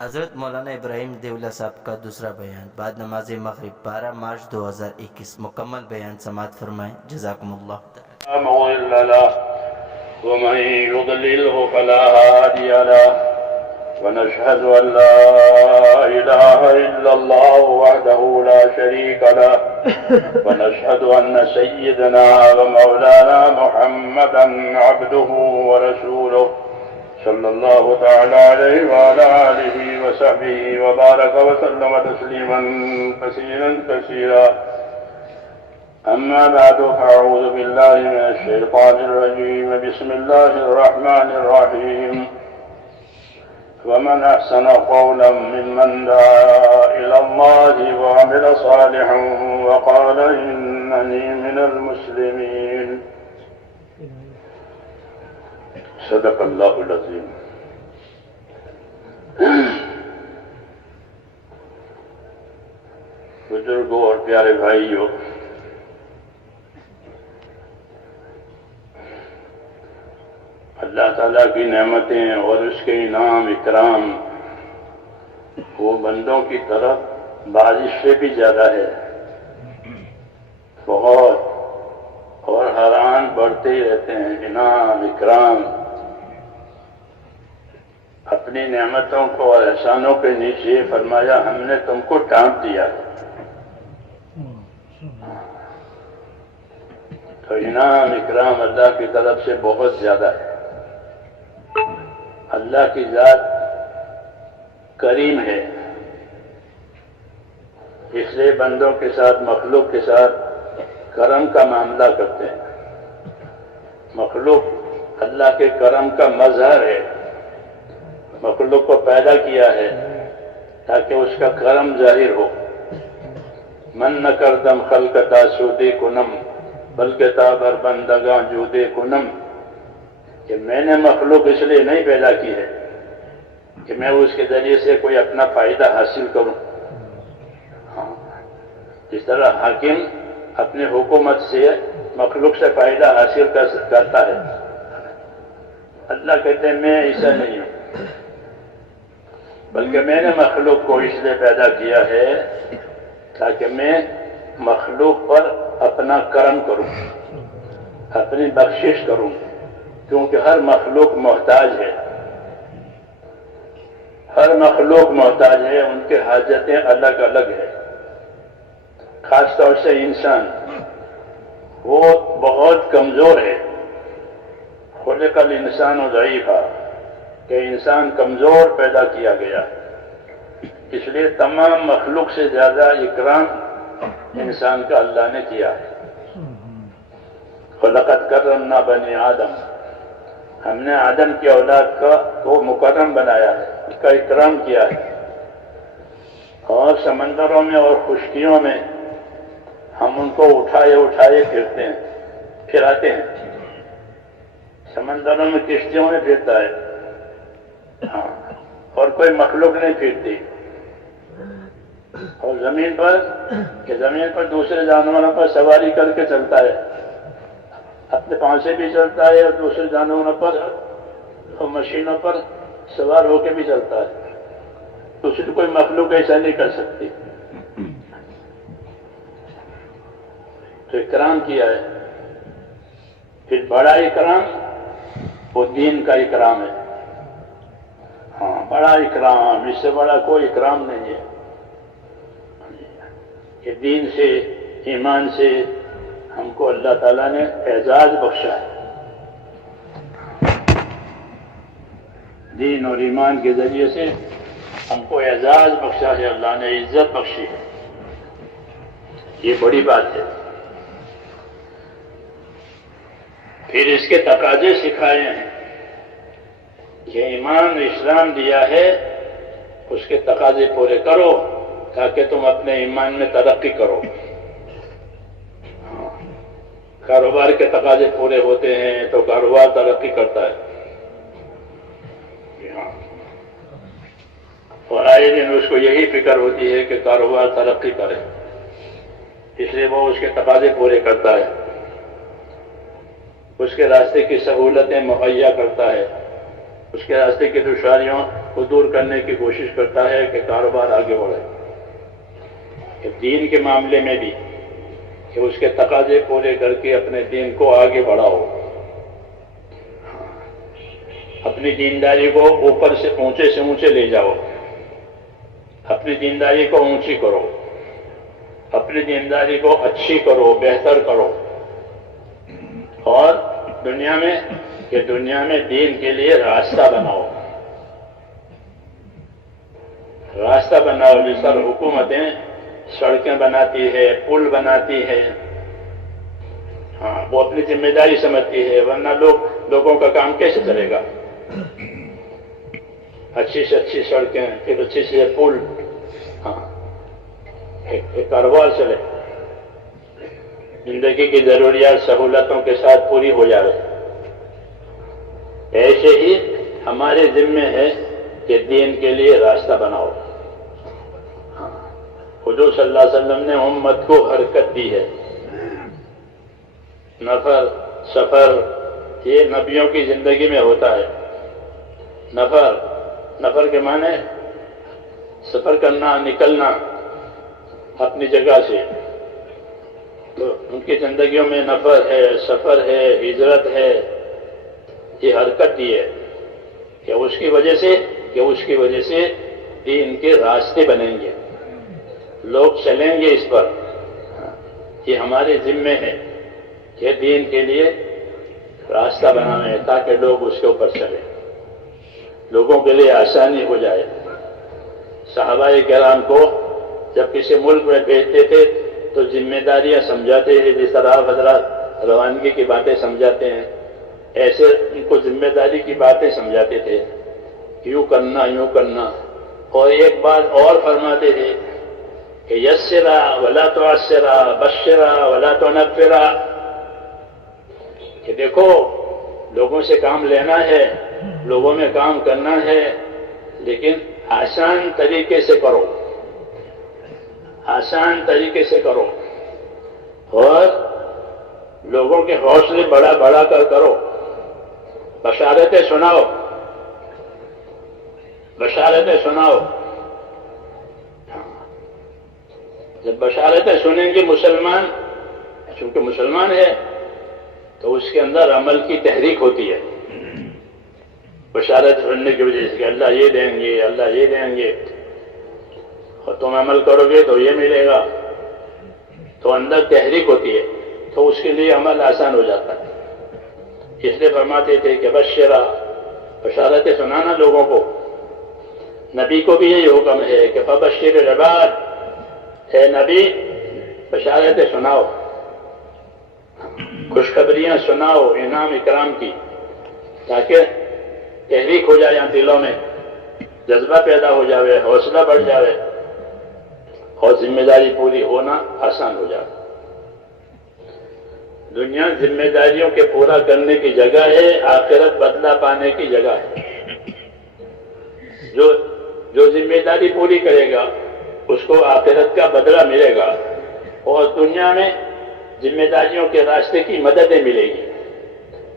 حضرت مولانا ابراہیم دیولہ صاحب کا دوسرا بیان بعد نماز مغرب 12 مارچ 2021 مکمل بیان سماعت فرمائیں جزاکم اللہ تعالی. لا مضل له ومن يضلله فلا هادي له ونشهد أن لا إله إلا الله وحده لا شريك له ونشهد أن سيدنا ومولانا محمدا عبده ورسوله صلى الله تعالى عليه وعلى آله وصحبه وبارك وسلم تسليما كثيرا كثيرا. أما بعد فأعوذ بالله من الشيطان الرجيم. بسم الله الرحمن الرحيم. ومن أحسن قولا ممن دعا إلى الله وعمل صالحا وقال إنني من المسلمين. صدق اللہ العظیم. بزرگوں اور پیارے بھائیوں، اللہ تعالیٰ کی نعمتیں اور اس کے انعام اکرام وہ بندوں کی طرف بارش سے بھی زیادہ ہے، بہت، اور ہر آن بڑھتے ہی رہتے ہیں. انعام اکرام اپنی نعمتوں کو اور احسانوں کے نیچے فرمایا ہم نے تم کو ڈانٹ دیا. تو انعام اکرام اللہ کی طرف سے بہت زیادہ ہے. اللہ کی ذات کریم ہے، اس لیے بندوں کے ساتھ، مخلوق کے ساتھ کرم کا معاملہ کرتے ہیں. مخلوق اللہ کے کرم کا مظہر ہے. مخلوق کو پیدا کیا ہے تاکہ اس کا کرم ظاہر ہو. من نہ کردم خلقتا سودے کنم بلکہ تابر بندگاں جودے کنم، کہ میں نے مخلوق اس لیے نہیں پیدا کی ہے کہ میں اس کے ذریعے سے کوئی اپنا فائدہ حاصل کروں. جس طرح حاکم اپنے حکومت سے مخلوق سے فائدہ حاصل کرتا ہے، اللہ کہتے ہیں میں ایسا نہیں ہوں، بلکہ میں نے مخلوق کو اس لیے پیدا کیا ہے تاکہ میں مخلوق پر اپنا کرم کروں، اپنی بخشش کروں، کیونکہ ہر مخلوق محتاج ہے. ہر مخلوق محتاج ہے، ان کے حاجتیں الگ الگ ہیں. خاص طور سے انسان وہ بہت کمزور ہے. خلق الانسان ضعیفا، کہ انسان کمزور پیدا کیا گیا، اس لیے تمام مخلوق سے زیادہ اکرام انسان کا اللہ نے کیا ہے. وَلَقَدْ كَرَّمْنَا بَنِي آدم، ہم نے آدم کی اولاد کو مکرم بنایا ہے، اس کا اکرام کیا ہے. اور سمندروں میں اور خشکیوں میں ہم ان کو اٹھائے اٹھائے پھراتے ہیں. سمندروں میں کشتیوں میں پھرتا ہے، ہاں، اور کوئی مخلوق نہیں پھرتی. اور زمین پر دوسرے جانوروں پر سواری کر کے چلتا ہے، اپنے پاؤں سے بھی چلتا ہے اور دوسرے جانوروں پر اور مشینوں پر سوار ہو کے بھی چلتا ہے. دوسری کوئی مخلوق ایسا نہیں کر سکتی. تو اکرام کیا ہے. پھر بڑا اکرام وہ دین کا اکرام ہے. ہاں، بڑا اکرام، اس سے بڑا کوئی اکرام نہیں ہے. کہ دین سے، ایمان سے ہم کو اللہ تعالیٰ نے اعزاز بخشا ہے. دین اور ایمان کے ذریعے سے ہم کو اعزاز بخشا ہے، اللہ نے عزت بخشی ہے. یہ بڑی بات ہے. پھر اس کے تقاضے سکھائے ہیں کہ ایمان اسلام دیا ہے، اس کے تقاضے پورے کرو تاکہ تم اپنے ایمان میں ترقی کرو. کاروبار کے تقاضے پورے ہوتے ہیں تو کاروبار ترقی کرتا ہے. اور آئے دن اس کو یہی فکر ہوتی ہے کہ کاروبار ترقی کرے، اس لیے وہ اس کے تقاضے پورے کرتا ہے، اس کے راستے کی سہولتیں مہیا کرتا ہے، اس کے راستے کی دشواریوں کو دور کرنے کی کوشش کرتا ہے کہ کاروبار آگے بڑھے، کہ دین کے معاملے میں بھی کہ اس کے تقاضے پورے کر کے اپنے دین کو آگے بڑھاؤ، اپنی دینداری کو اوپر سے اونچے لے جاؤ، اپنی دینداری کو اونچی کرو، اپنی دینداری کو اچھی کرو، بہتر کرو، اور دنیا میں دین کے لیے راستہ بناؤ، جس طرح حکومتیں سڑکیں بناتی ہے، پل بناتی ہے، ہاں وہ اپنی ذمہ داری سمجھتی ہے، ورنہ لوگوں کا کام کیسے چلے گا؟ اچھی سے اچھی سڑکیں، پھر اچھی سے پل، ہاں ایک کاروبار چلے، زندگی کی ضروریات سہولتوں کے ساتھ پوری ہو جائے۔ ایسے ہی ہمارے ذمے ہے کہ دین کے لیے راستہ بناؤ۔ حضور صلی اللہ علیہ وسلم نے امت کو حرکت دی ہے، نفر سفر یہ نبیوں کی زندگی میں ہوتا ہے۔ نفر کے معنی سفر کرنا، نکلنا اپنی جگہ سے، تو ان کی زندگیوں میں نفر ہے، سفر ہے، ہجرت ہے، یہ حرکت دی ہے کہ اس کی وجہ سے دین کے راستے بنیں گے، لوگ چلیں گے اس پر۔ یہ ہمارے ذمے ہے کہ دین کے لیے راستہ بنانا ہے تاکہ لوگ اس کے اوپر چلیں، لوگوں کے لیے آسانی ہو جائے۔ صحابہ کرام کو جب کسی ملک میں بھیجتے تھے تو ذمہ داریاں سمجھاتے ہیں، جس طرح آپ حضرات روانگی کی باتیں سمجھاتے ہیں، ایسے ان کو ذمہ داری کی باتیں سمجھاتے تھے، یوں کرنا، اور ایک بات اور فرماتے تھے کہ یسرا ولا تعسرا، بشرا ولا تنفرا، کہ دیکھو لوگوں سے کام لینا ہے، لوگوں میں کام کرنا ہے، لیکن آسان طریقے سے کرو، اور لوگوں کے حوصلے بڑھا کر کرو، بشارتیں سناؤ۔ جب بشارتیں سنیں گے مسلمان، چونکہ مسلمان ہے تو اس کے اندر عمل کی تحریک ہوتی ہے، بشارت سننے کی وجہ سے کہ اللہ یہ دیں گے، اور تم عمل کرو گے تو یہ ملے گا، تو اندر تحریک ہوتی ہے، تو اس کے لیے عمل آسان ہو جاتا ہے۔ اس لیے فرماتے تھے کہ بشرا، بشارتیں سنانا لوگوں کو۔ نبی کو بھی یہی حکم ہے کہ فبشر العباد، اے نبی بشارتیں سناؤ، خوشخبریاں سناؤ انعام اکرام کی، تاکہ تحریک ہو جائے یہاں دلوں میں، جذبہ پیدا ہو جاوے، حوصلہ بڑھ جاوے، اور ذمہ داری پوری ہونا آسان ہو جائے۔ دنیا ذمہ داریوں کے پورا کرنے کی جگہ ہے، آخرت بدلہ پانے کی جگہ ہے۔ جو ذمہ داری پوری کرے گا اس کو آخرت کا بدلہ ملے گا، اور دنیا میں ذمہ داریوں کے راستے کی مددیں ملے گی،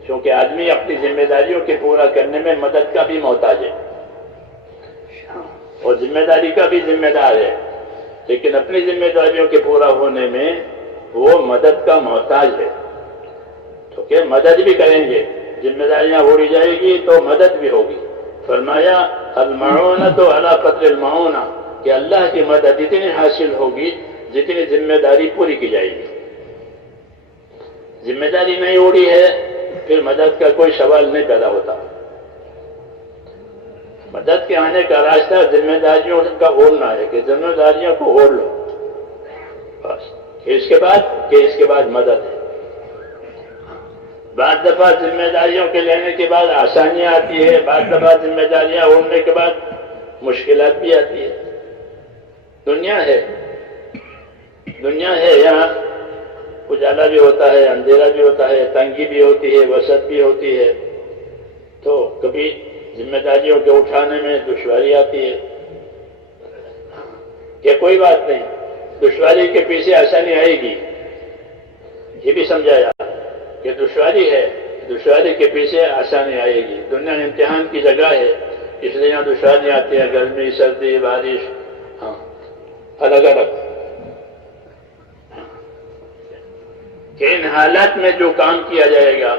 کیونکہ آدمی اپنی ذمہ داریوں کے پورا کرنے میں مدد کا بھی محتاج ہے، اور ذمہ داری کا بھی ذمہ دار ہے، لیکن اپنی ذمہ داریوں کے پورا ہونے میں وہ مدد کا محتاج ہے، تو کہ مدد بھی کریں گے، ذمہ داریاں اڑی جائے گی تو مدد بھی ہوگی۔ فرمایا المعونۃ علی قدر المعونہ، کہ اللہ کی مدد اتنی حاصل ہوگی جتنی ذمہ داری پوری کی جائے گی۔ ذمہ داری نہیں اڑی ہے پھر مدد کا کوئی سوال نہیں پیدا ہوتا۔ مدد کے آنے کا راستہ ذمہ داریوں کا اوڑھنا ہے، کہ ذمہ داریوں کو اوڑھ لو بس، اس کے بعد مدد ہے۔ بعض دفعہ ذمہ داریوں کے لینے کے بعد آسانیاں آتی ہے، بعض دفعہ ذمہ داریاں اوڑھنے کے بعد مشکلات بھی آتی ہے۔ دنیا ہے، یہاں اجالا بھی ہوتا ہے، اندھیرا بھی ہوتا ہے، تنگی بھی ہوتی ہے، وسعت بھی ہوتی ہے، تو کبھی ذمہ داریوں کے اٹھانے میں دشواری آتی ہے، کہ کوئی بات نہیں، دشواری کے پیچھے آسانی آئے گی، یہ بھی سمجھایا کہ دشواری ہے، دشواری کے پیچھے آسانی آئے گی۔ دنیا امتحان کی جگہ ہے، اس لیے یہاں دشواریاں آتی ہیں، گرمی، سردی، بارش، ہاں الگ الگ. کہ ان حالات میں جو کام کیا جائے گا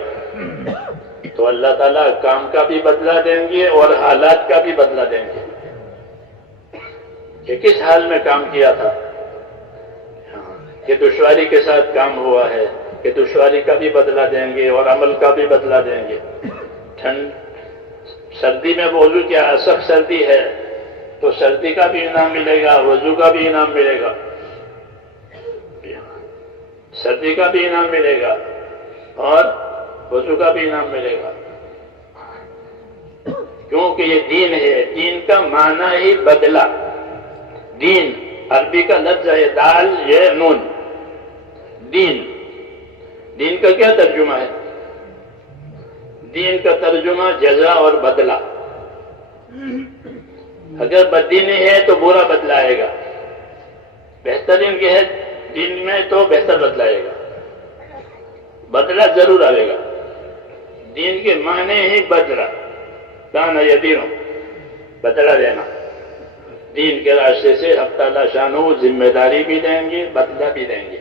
تو اللہ تعالیٰ کام کا بھی بدلہ دیں گے اور حالات کا بھی بدلہ دیں گے کہ کس حال میں کام کیا تھا، کہ دشواری کے ساتھ کام ہوا ہے، کہ دشواری کا بھی بدلہ دیں گے اور عمل کا بھی بدلہ دیں گے. سردی میں وضو کیا سخت سردی ہے تو سردی کا بھی انعام ملے گا، وضو کا بھی انعام ملے گا، سردی کا بھی انعام ملے گا اور وضو کا بھی انعام ملے گا. کیونکہ یہ دین ہے، دین کا معنی ہی بدلا. دین عربی کا لفظ ہے دال یہ نون. دین، دین کا کیا ترجمہ ہے؟ دین کا ترجمہ جزا اور بدلہ. اگر بددینی ہے تو برا بدلہ آئے گا، بہترین کے ہے دین میں تو بہتر بدلہ آئے گا، بدلہ ضرور آئے گا. دین کے معنی ہی بدلہ، کان یدینو، بدلہ دینا. دین کے راستے سے حق تعالیٰ شانہ ذمہ داری بھی دیں گے، بدلہ بھی دیں گے.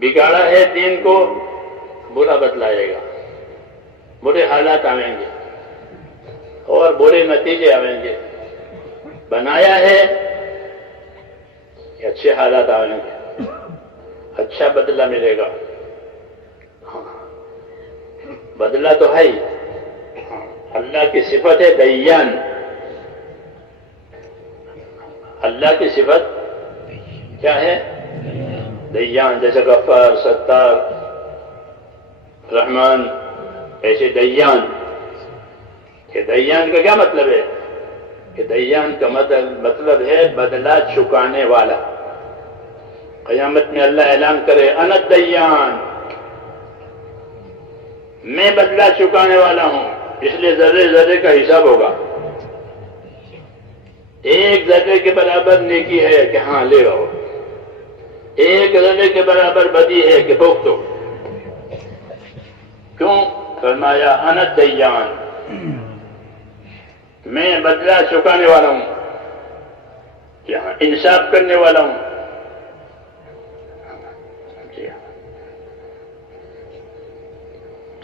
بگاڑا ہے دین کو، برا بدلہ آئے گا، برے حالات آئیں گے اور برے نتیجے آئیں گے. بنایا ہے کہ اچھے حالات آئیں گے، اچھا بدلہ ملے گا. بدلہ تو ہے ہی. اللہ کی صفت ہے دیان. اللہ کی صفت کیا ہے؟ دیان. جیسے غفار، ستار، رحمان، ایسے دیان. کہ دیان کا کیا مطلب ہے؟ کہ دیان کا مطلب ہے بدلہ چکانے والا. قیامت میں اللہ اعلان کرے انا دیان، میں بدلہ چکانے والا ہوں. اس لیے ذرے ذرے کا حساب ہوگا. ایک ذرے کے برابر نیکی ہے کہ ہاں لے آؤ، ایک ذرے کے برابر بدی ہے کہ بھوگ دو. کیوں؟ فرمایا انا دیان، میں بدلہ چکانے والا ہوں، یہاں انصاف کرنے والا ہوں.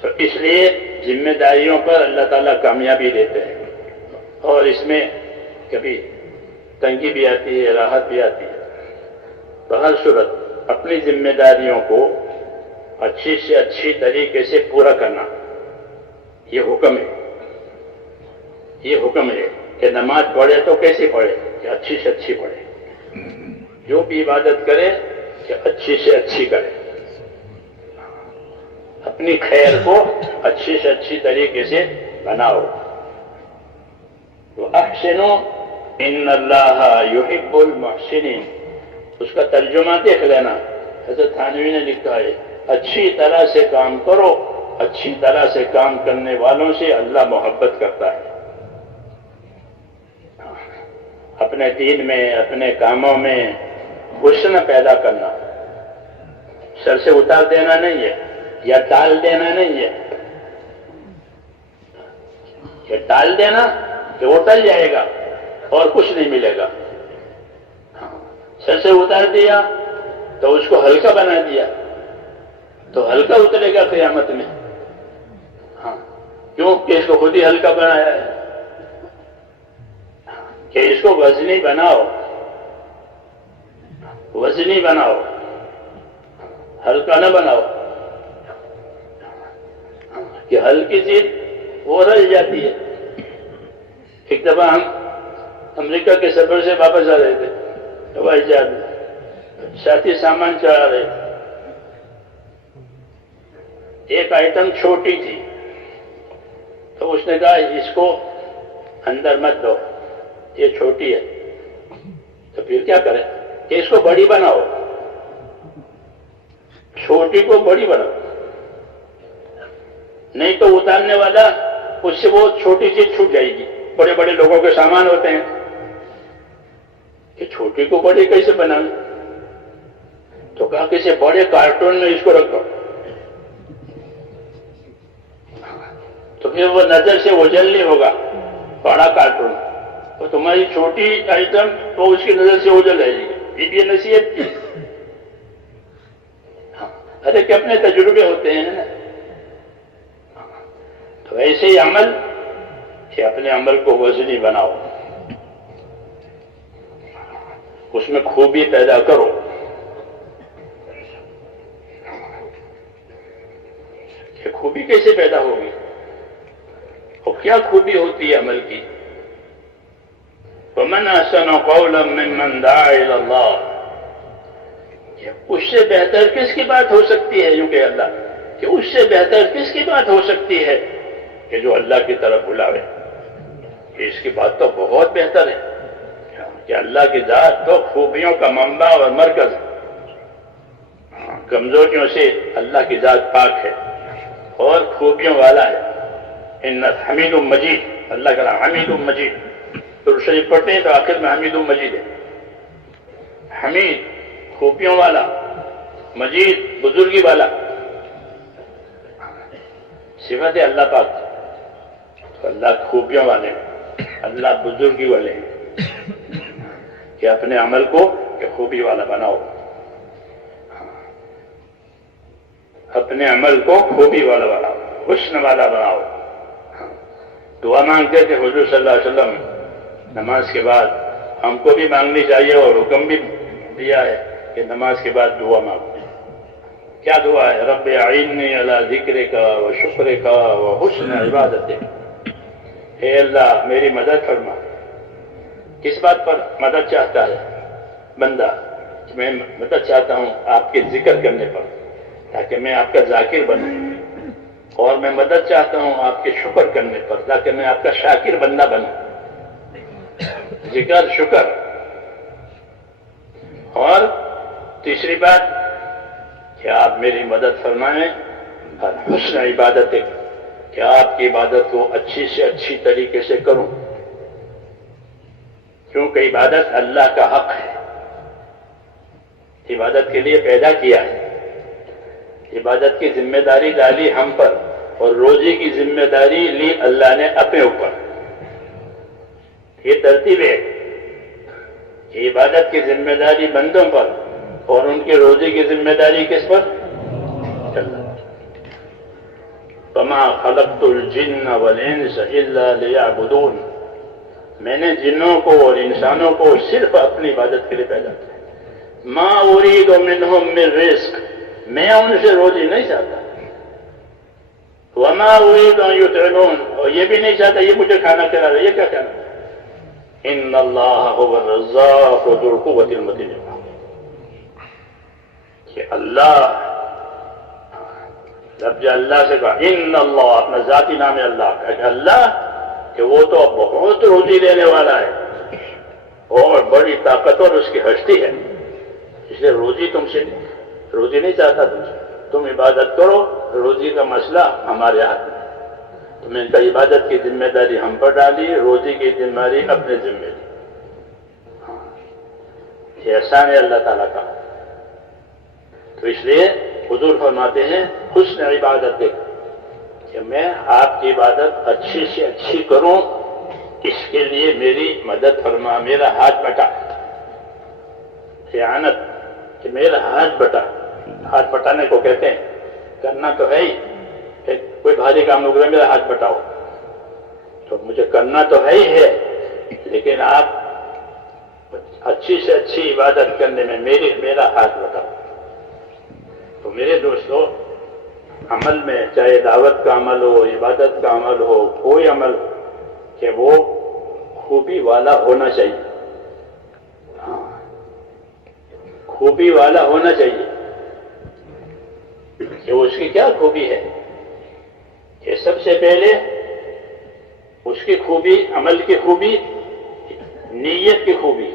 تو اس لیے ذمہ داریوں پر اللہ تعالیٰ کامیابی دیتے ہیں اور اس میں کبھی تنگی بھی آتی ہے، راحت بھی آتی ہے. تو ہر صورت اپنی ذمہ داریوں کو اچھی سے اچھی طریقے سے پورا کرنا یہ حکم ہے. یہ حکم ہے کہ نماز پڑھے تو کیسے پڑھے؟ کہ اچھی سے اچھی پڑھے. جو بھی عبادت کرے کہ اچھی سے اچھی کرے، اپنی خیر کو اچھی سے اچھی طریقے سے بناؤ. تو احسنوا ان اللہ یحب المحسنین، اس کا ترجمہ دیکھ لینا. حضرت تھانوی نے لکھا ہے اچھی طرح سے کام کرو، اچھی طرح سے کام کرنے والوں سے اللہ محبت کرتا ہے. اپنے دین میں، اپنے کاموں میں حسن پیدا کرنا، سر سے اتار دینا نہیں ہے یا ٹال دینا نہیں ہے. کہ ٹال دینا کہ وہ ٹل جائے گا اور کچھ نہیں ملے گا. سر سے اتار دیا تو اس کو ہلکا بنا دیا تو ہلکا اترے گا قیامت میں. کیوں کہ اس کو خود ہی ہلکا بنایا ہے. کہ اس کو وزنی بناؤ، وزنی بناؤ، ہلکا نہ بناؤ. کہ ہلکی چیز وہ رہ جاتی ہے. ایک دفعہ ہم امریکہ کے سفر سے واپس آ رہے تھے، ہوائی جہاز میں ساتھی سامان چڑھا رہے. ایک آئٹم چھوٹی تھی تو اس نے کہا اس کو اندر مت دو، یہ چھوٹی ہے. تو پھر کیا کریں کہ اس کو بڑی بناؤ، چھوٹی کو بڑی بناؤ. نہیں تو اتارنے والا اس سے وہ چھوٹی چیز چھوٹ جائے گی. بڑے بڑے لوگوں کے سامان ہوتے ہیں کہ چھوٹی کو بڑی کیسے بنائیں؟ تو کہا کسی بڑے کارٹون میں اس کو رکھ دو. تو پھر وہ نظر سے اوجھل نہیں ہوگا بڑا کارٹون تو تمہاری چھوٹی آئٹم تو اس کی نظر سے اوجھل رہے گی. یہ نصیحت کی. ارے کہ اپنے تجربے ہوتے ہیں نا. تو ایسے ہی عمل کہ اپنے عمل کو وزنی بناؤ, اس میں خوبی پیدا کرو. کہ خوبی کیسے پیدا ہوگی اور کیا خوبی ہوتی ہے عمل کی؟ وَمَنْ أَحْسَنُ قَوْلًا مِّمَّنْ دَعَا إِلَى اللَّهِ. اس سے بہتر کس کی بات ہو سکتی ہے؟ یوں کہ اللہ کہ اس سے بہتر کس کی بات ہو سکتی ہے کہ جو اللہ کی طرف بلاوے. اس کی بات تو بہت بہتر ہے کہ اللہ کی ذات تو خوبیوں کا منبع اور مرکز ہے. کمزوریوں سے اللہ کی ذات پاک ہے اور خوبیوں والا ہے. ان حمید مجید, اللہ کا نام حمید مجید. تو شریف پڑھتے ہیں تو آخر میں حمید مجید ہے. حمید خوبیوں والا, مجید بزرگی والا. صفت ہے اللہ پاک. تو اللہ خوبیوں والے ہیں, اللہ بزرگی والے ہیں کہ اپنے عمل کو کہ خوبی والا بناؤ. اپنے عمل کو خوبی والا بناؤ, حسن والا بناؤ. دعا مانگتے تھے حضور صلی اللہ علیہ وسلم نماز کے بعد. ہم کو بھی مانگنی چاہیے اور حکم بھی دیا ہے کہ نماز کے بعد دعا مانگو. کیا دعا ہے؟ رب اعنی علی ذکرک و شکرک و حسن عبادتک. اے اللہ میری مدد فرما. کس بات پر مدد چاہتا ہے بندہ؟ میں مدد چاہتا ہوں آپ کے ذکر کرنے پر تاکہ میں آپ کا ذاکر بنوں, اور میں مدد چاہتا ہوں آپ کے شکر کرنے پر تاکہ میں آپ کا شاکر بندہ بنوں. ذکر, شکر. اور تیسری بات کہ آپ میری مدد فرمائیں اور حسن عبادت, کہ آپ کی عبادت کو اچھی سے اچھی طریقے سے کروں, کیونکہ عبادت اللہ کا حق ہے. عبادت کے لیے پیدا کیا ہے. عبادت کی ذمہ داری ڈالی ہم پر اور روزی کی ذمہ داری لی اللہ نے اپنے اوپر. یہ ترتیب ہے کہ عبادت کی ذمہ داری بندوں پر اور ان کے روزی کی ذمہ داری کس پر؟ اللہ. وَمَا خَلَقْتُ الْجِنَّ وَالْإِنسَ إِلَّا لِيَعْبُدُونَ. میں نے جنوں کو اور انسانوں کو صرف اپنی عبادت کے لیے پیدا کیا. مَا أُرِيدُ مِنْهُمْ مِنْ رِزْقٍ. میں ان سے روزی نہیں چاہتا. وَمَا أُرِيدُ أَن يُطْعِمُونَ. اور یہ بھی نہیں چاہتا یہ مجھے کھانا کھلا رہا. یہ کیا کھانا؟ ان اللہ هو الرزاق ذو القوة المتین. کہ اللہ, رب اللہ سے کہا ان اللہ, اپنا ذاتی نام ہے اللہ کا, کہ اللہ کہ وہ تو بہت روزی دینے والا ہے اور بڑی طاقتور اس کی ہستی ہے. اس لیے روزی تم سے روزی نہیں چاہتا تم سے. تم عبادت کرو, روزی کا مسئلہ ہمارے ہاتھ میں. تو میں ان کا عبادت کی ذمہ داری ہم پر ڈالی, روزی کی ذمہ داری اپنے ذمہ لی. یہ احسان ہے اللہ تعالیٰ کا. تو اس لیے حضور فرماتے ہیں حسن عبادت, کہ میں آپ کی عبادت اچھی سے اچھی کروں, اس کے لیے میری مدد فرما, میرا ہاتھ بٹا. اعانت کہ میرا ہاتھ بٹا. ہاتھ بٹانے کو کہتے ہیں, کرنا تو ہے ہی, کوئی بھاری کام ہو گیا میرا ہاتھ بٹاؤ, تو مجھے کرنا تو ہے ہی ہے, لیکن آپ اچھی سے اچھی عبادت کرنے میں میرا ہاتھ بٹاؤ. تو میرے دوستو, عمل میں چاہے دعوت کا عمل ہو, عبادت کا عمل ہو, کوئی عمل کہ وہ خوبی والا ہونا چاہیے. خوبی والا ہونا چاہیے. کہ اس کی کیا خوبی ہے؟ کہ سب سے پہلے اس کی خوبی, عمل کی خوبی, نیت کی خوبی.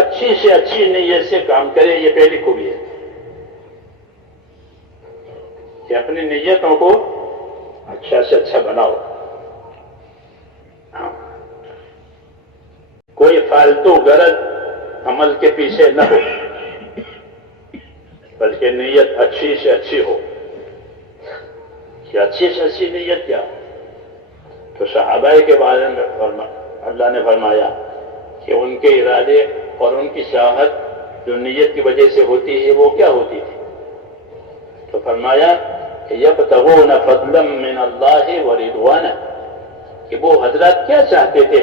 اچھی سے اچھی نیت سے کام کرے, یہ پہلی خوبی ہے. کہ اپنی نیتوں کو اچھا سے اچھا بناؤ. کوئی فالتو غرض عمل کے پیچھے نہ ہو, بلکہ نیت اچھی سے اچھی ہو. کہ اچھی سے اچھی نیت کیا؟ تو صحابہ کے بارے میں اللہ نے فرمایا کہ ان کے ارادے اور ان کی چاہت جو نیت کی وجہ سے ہوتی ہے وہ کیا ہوتی تھی؟ تو فرمایا کہ یبتغون فضلا من اللہ ورضوانہ، کہ وہ حضرات کیا چاہتے تھے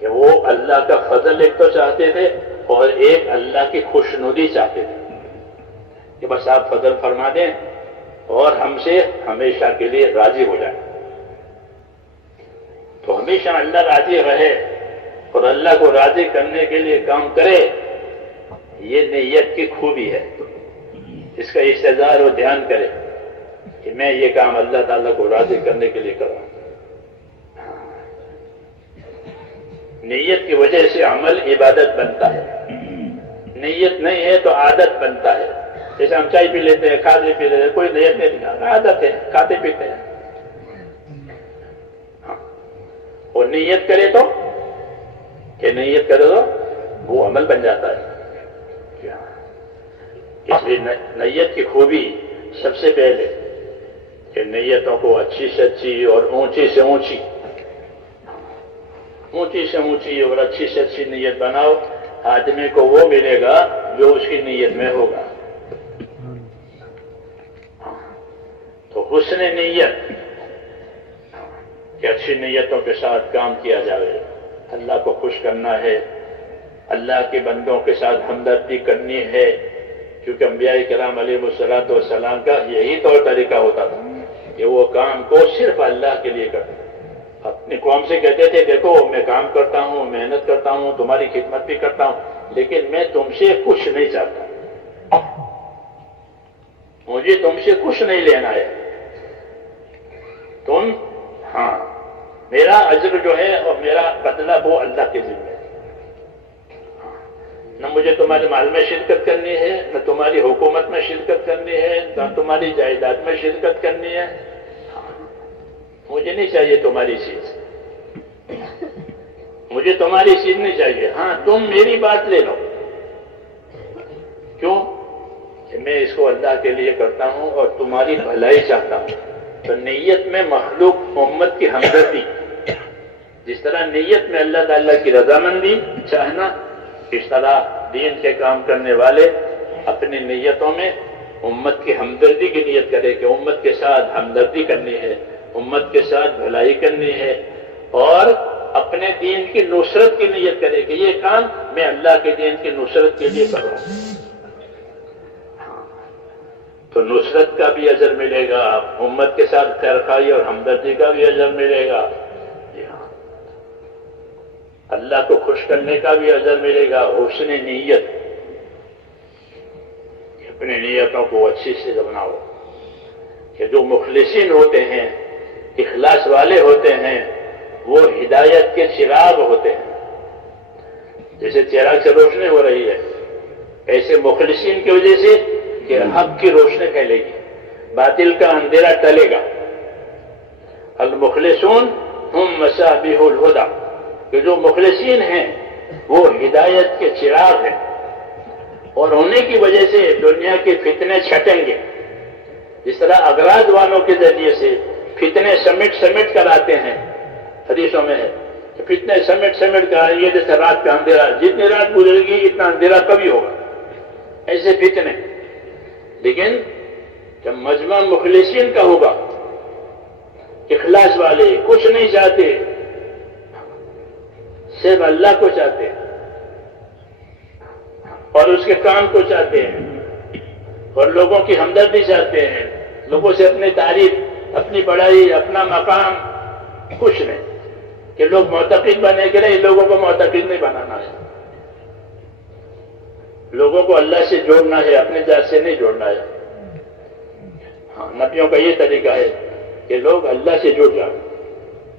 کہ وہ اللہ کا فضل ایک تو چاہتے تھے اور ایک اللہ کی خوشنودی چاہتے تھے کہ بس آپ فضل فرما دیں اور ہم سے ہمیشہ کے لیے راضی ہو جائیں۔ تو ہمیشہ اللہ راضی رہے اور اللہ کو راضی کرنے کے لیے کام کرے، یہ نیت کی خوبی ہے۔ اس کا استحضار و دھیان کرے کہ میں یہ کام اللہ تعالیٰ کو راضی کرنے کے لیے کروں۔ نیت کی وجہ سے عمل عبادت بنتا ہے، نیت نہیں ہے تو عادت بنتا ہے۔ جیسے ہم چائے پی لیتے ہیں، کھاتے پی لیتے ہیں، کوئی نیت نہیں، عادت ہے، کھاتے پیتے ہیں۔ اور نیت کرے تو کہ نیت کرے تو وہ عمل بن جاتا ہے۔ اس لیے نیت کی خوبی سب سے پہلے کہ نیتوں کو اچھی سے اچھی اور اونچی سے اونچی اور اچھی سے اچھی نیت بناؤ، آدمی کو وہ ملے گا جو اس کی نیت میں ہوگا۔ تو حسن نیت کہ اچھی نیتوں کے ساتھ کام کیا جائے، اللہ کو خوش کرنا ہے، اللہ کے بندوں کے ساتھ ہمدردی کرنی ہے، کیونکہ انبیاء کرام علیہ الصلوۃ والسلام کا یہی طور طریقہ ہوتا تھا کہ وہ کام کو صرف اللہ کے لیے کرتے، اپنی قوم سے کہتے تھے دیکھو میں کام کرتا ہوں، محنت کرتا ہوں، تمہاری خدمت بھی کرتا ہوں، لیکن میں تم سے کچھ نہیں چاہتا، مجھے تم سے کچھ نہیں لینا ہے، تم میرا اجر جو ہے اور میرا بدلہ وہ اللہ کے ذمہ ہے، نہ مجھے تمہارے مال میں شرکت کرنی ہے، نہ تمہاری حکومت میں شرکت کرنی ہے، نہ تمہاری جائیداد میں شرکت کرنی ہے، مجھے نہیں چاہیے تمہاری چیز، مجھے تمہاری چیز نہیں چاہیے، ہاں تم میری بات لے لو، کیوں کہ میں اس کو اللہ کے لیے کرتا ہوں اور تمہاری بھلائی چاہتا ہوں۔ تو نیت میں مخلوق امت کی ہمدردی، جس طرح نیت میں اللہ تعالیٰ کی رضامندی چاہنا، اس طرح دین کے کام کرنے والے اپنی نیتوں میں امت کی ہمدردی کی نیت کرے کہ امت کے ساتھ ہمدردی کرنی ہے، امت کے ساتھ بھلائی کرنی ہے، اور اپنے دین کی نصرت کی نیت کرے کہ یہ کام میں اللہ کے دین کی نصرت کے لیے کر رہا ہوں، تو نصرت کا بھی اجر ملے گا، امت کے ساتھ خیرخواہی اور ہمدردی کا بھی اجر ملے گا، اللہ کو خوش کرنے کا بھی اجر ملے گا۔ حسن نیت، اپنی نیتوں کو اچھی سے بناؤ کہ جو مخلصین ہوتے ہیں، اخلاص والے ہوتے ہیں، وہ ہدایت کے چراغ ہوتے ہیں، جیسے چراغ سے روشنی ہو رہی ہے، ایسے مخلصین کی وجہ سے کہ حق کی روشنی پھیلے گی، باطل کا اندھیرا ٹلے گا۔ المخلصون ہم مصابیح الہدی، کہ جو مخلصین ہیں وہ ہدایت کے چراغ ہیں، اور ہونے کی وجہ سے دنیا کے فتنے چھٹیں گے، جس طرح اغراض والوں کے ذریعے سے فتنے سمیٹ کر آتے ہیں، حدیثوں میں ہے کہ فتنے سمیٹ کر آئیں گے جیسے رات کا اندھیرا، جتنی رات گزرے گی اتنا اندھیرا کبھی ہوگا، ایسے فتنے۔ لیکن جب مجمع مخلصین کا ہوگا، اخلاص والے کچھ نہیں چاہتے، صرف اللہ کو چاہتے ہیں اور اس کے کام کو چاہتے ہیں اور لوگوں کی ہمدردی چاہتے ہیں، لوگوں سے اپنی تعریف، اپنی بڑائی، اپنا مقام، کچھ نہیں، کہ لوگ معتقد بنے کہ نہیں، لوگوں کو معتقد نہیں بنانا ہے، لوگوں کو اللہ سے جوڑنا ہے، اپنے ذات سے نہیں جوڑنا ہے۔ ہاں، نبیوں کا یہ طریقہ ہے کہ لوگ اللہ سے جڑ جائیں،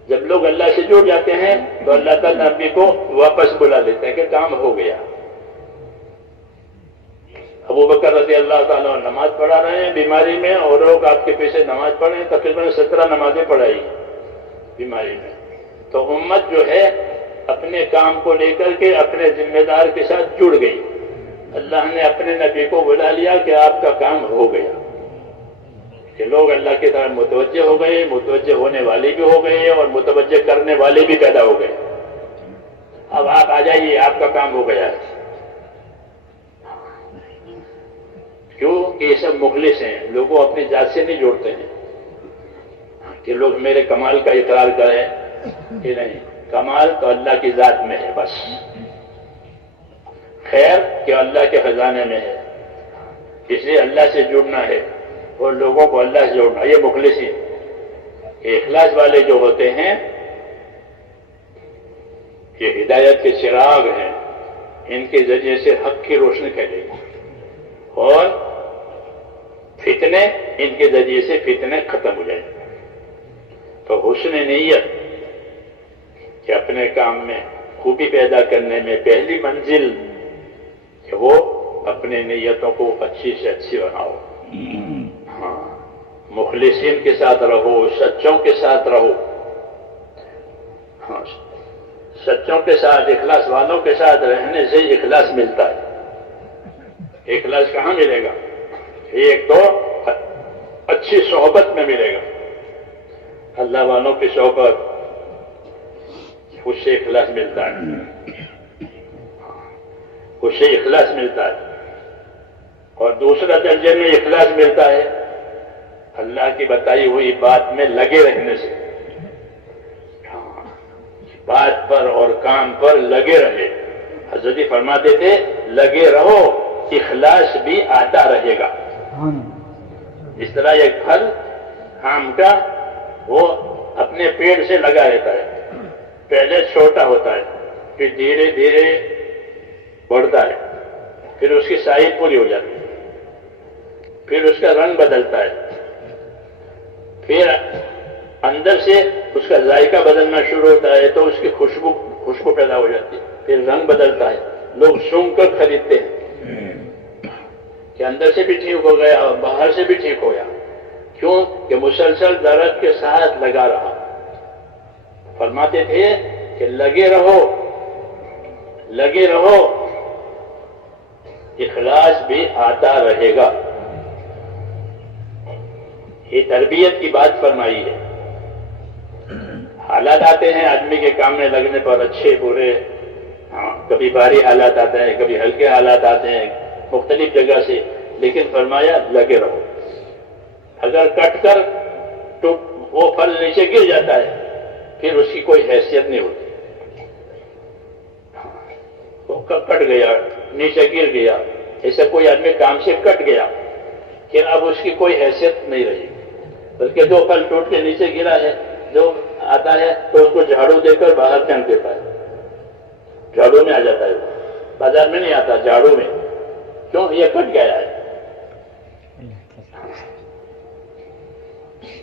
جب لوگ اللہ سے جڑ جاتے ہیں تو اللہ تعالیٰ نبی کو واپس بلا لیتے ہیں کہ کام ہو گیا۔ ابو بکر رضی اللہ تعالیٰ نماز پڑھا رہے ہیں بیماری میں، اور لوگ آپ کے پیچھے نماز پڑھ رہے ہیں، تقریباً 17 نمازیں پڑھائی بیماری میں۔ تو امت جو ہے اپنے کام کو لے کر کے اپنے ذمہ دار کے ساتھ جڑ گئی، اللہ نے اپنے نبی کو بلا لیا کہ آپ کا کام ہو گیا۔ کہ لوگ اللہ کی طرف متوجہ ہو گئے، متوجہ ہونے والے بھی ہو گئے اور متوجہ کرنے والے بھی پیدا ہو گئے. اب آپ آ جائیے، آپ کا کام ہو گیا ہے. کیوں کہ یہ سب مخلص ہیں، لوگوں اپنی ذات سے نہیں جوڑتے ہیں کہ لوگ میرے کمال کا اقرار کریں کہ نہیں. کمال تو اللہ کی ذات میں ہے بس. خیر کہ اللہ کے خزانے میں ہے، اس لیے اللہ سے جڑنا ہے اور لوگوں کو اللہ سے جوڑنا. یہ مخلص ہیں. اخلاص والے جو ہوتے ہیں یہ ہدایت کے چراغ ہیں، ان کے ذریعے سے حق کی روشنی پھیلے گی اور فتنے، ان کے ذریعے سے فتنے ختم ہو جائیں. تو حسن نیت کہ اپنے کام میں خوبی پیدا کرنے میں پہلی منزل کہ وہ اپنے نیتوں کو اچھی سے اچھی بناؤ. ہاں، مخلصین کے ساتھ رہو، سچوں کے ساتھ رہو. ہاں، سچوں کے ساتھ، اخلاص والوں کے ساتھ رہنے سے اخلاص ملتا ہے. اخلاص کہاں ملے گا؟ ایک تو اچھی صحبت میں ملے گا. اللہ والوں کی صحبت، اس سے اخلاص ملتا ہے، اس سے اخلاص ملتا ہے. اور دوسرا درجے میں اخلاص ملتا ہے اللہ کی بتائی ہوئی بات میں لگے رہنے سے. بات پر اور کام پر لگے رہے. حضرت جی فرماتے تھے لگے رہو، اخلاص بھی آتا رہے گا. اس طرح ایک پھل آم کا وہ اپنے پیڑ سے لگا رہتا ہے. پہلے چھوٹا ہوتا ہے، پھر دھیرے دھیرے بڑھتا ہے، پھر اس کی سائز پوری ہو جاتی ہے، پھر اس کا رنگ بدلتا ہے، پھر اندر سے اس کا ذائقہ بدلنا شروع ہوتا ہے تو اس کی خوشبو پیدا ہو جاتی ہے، پھر رنگ بدلتا ہے. لوگ سونگھ کر خریدتے ہیں کہ اندر سے بھی ٹھیک ہو گیا اور باہر سے بھی ٹھیک ہو گیا. کیوں کہ مسلسل درد کے ساتھ لگا رہا. فرماتے تھے کہ لگے رہو، لگے رہو، اخلاص بھی آتا رہے گا. یہ تربیت کی بات فرمائی ہے. حالات آتے ہیں آدمی کے کام میں لگنے پر، اچھے برے. کبھی بھاری حالات آتے ہیں، کبھی ہلکے حالات آتے ہیں مختلف جگہ سے، لیکن فرمایا لگے رہو. اگر کٹ کر تو وہ پھل نیچے گر جاتا ہے، پھر اس کی کوئی حیثیت نہیں ہوتی. وہ کٹ گیا، نیچے گر گیا. ایسا کوئی آدمی کام سے کٹ گیا کہ اب اس کی کوئی حیثیت نہیں رہی، بلکہ جو پھل ٹوٹ کے نیچے گرا ہے، جو آتا ہے تو اس کو جھاڑو دے کر باہر پھینک دیتا ہے. جھاڑو میں آ جاتا ہے، بازار میں نہیں آتا، جھاڑو میں. کیوں؟ یہ کٹ گیا ہے.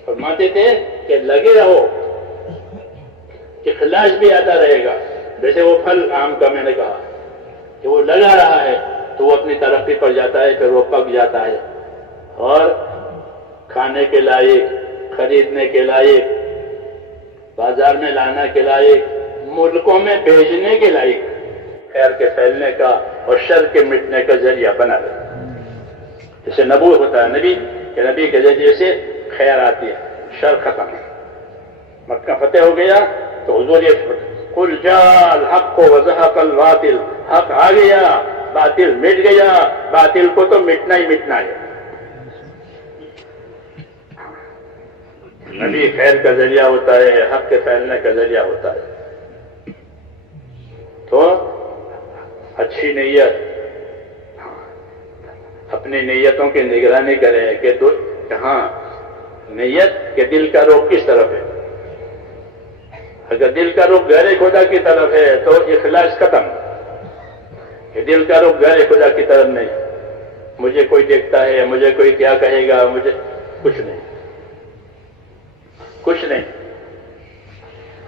فرماتے تھے کہ لگے رہو، اخلاص بھی آتا رہے گا. جیسے وہ پھل آم کا میں نے کہا کہ وہ لگا رہا ہے تو وہ اپنی ترقی پر جاتا ہے، پھر وہ پک جاتا ہے اور کھانے کے لائق، خریدنے کے لائق، بازار میں لانا کے لائق، ملکوں میں بھیجنے کے لائق، خیر کے پھیلنے کا اور شر کے مٹنے کا ذریعہ بنا رہے. جیسے نبوت ہوتا ہے نبی، کہ نبی کے ذریعے سے خیر آتی ہے، شر ختم ہے. مکہ فتح ہو گیا تو حضور یہ قل جاء الحق وزهق الباطل، حق آ گیا، باطل مٹ گیا. باطل کو تو مٹنا ہی مٹنا ہے. نبی خیر کا ذریعہ ہوتا ہے، حق کے پھیلنے کا ذریعہ ہوتا ہے. تو اچھی نیت، اپنی نیتوں کی نگرانی کریں کہ تو کہاں نیت کے دل کا رخ کس طرف ہے. اگر دل کا رخ غیر خدا کی طرف ہے تو اخلاص ختم. کہ دل کا رخ غیر خدا کی طرف نہیں، مجھے کوئی دیکھتا ہے، مجھے کوئی کیا کہے گا، مجھے کچھ نہیں، کچھ نہیں.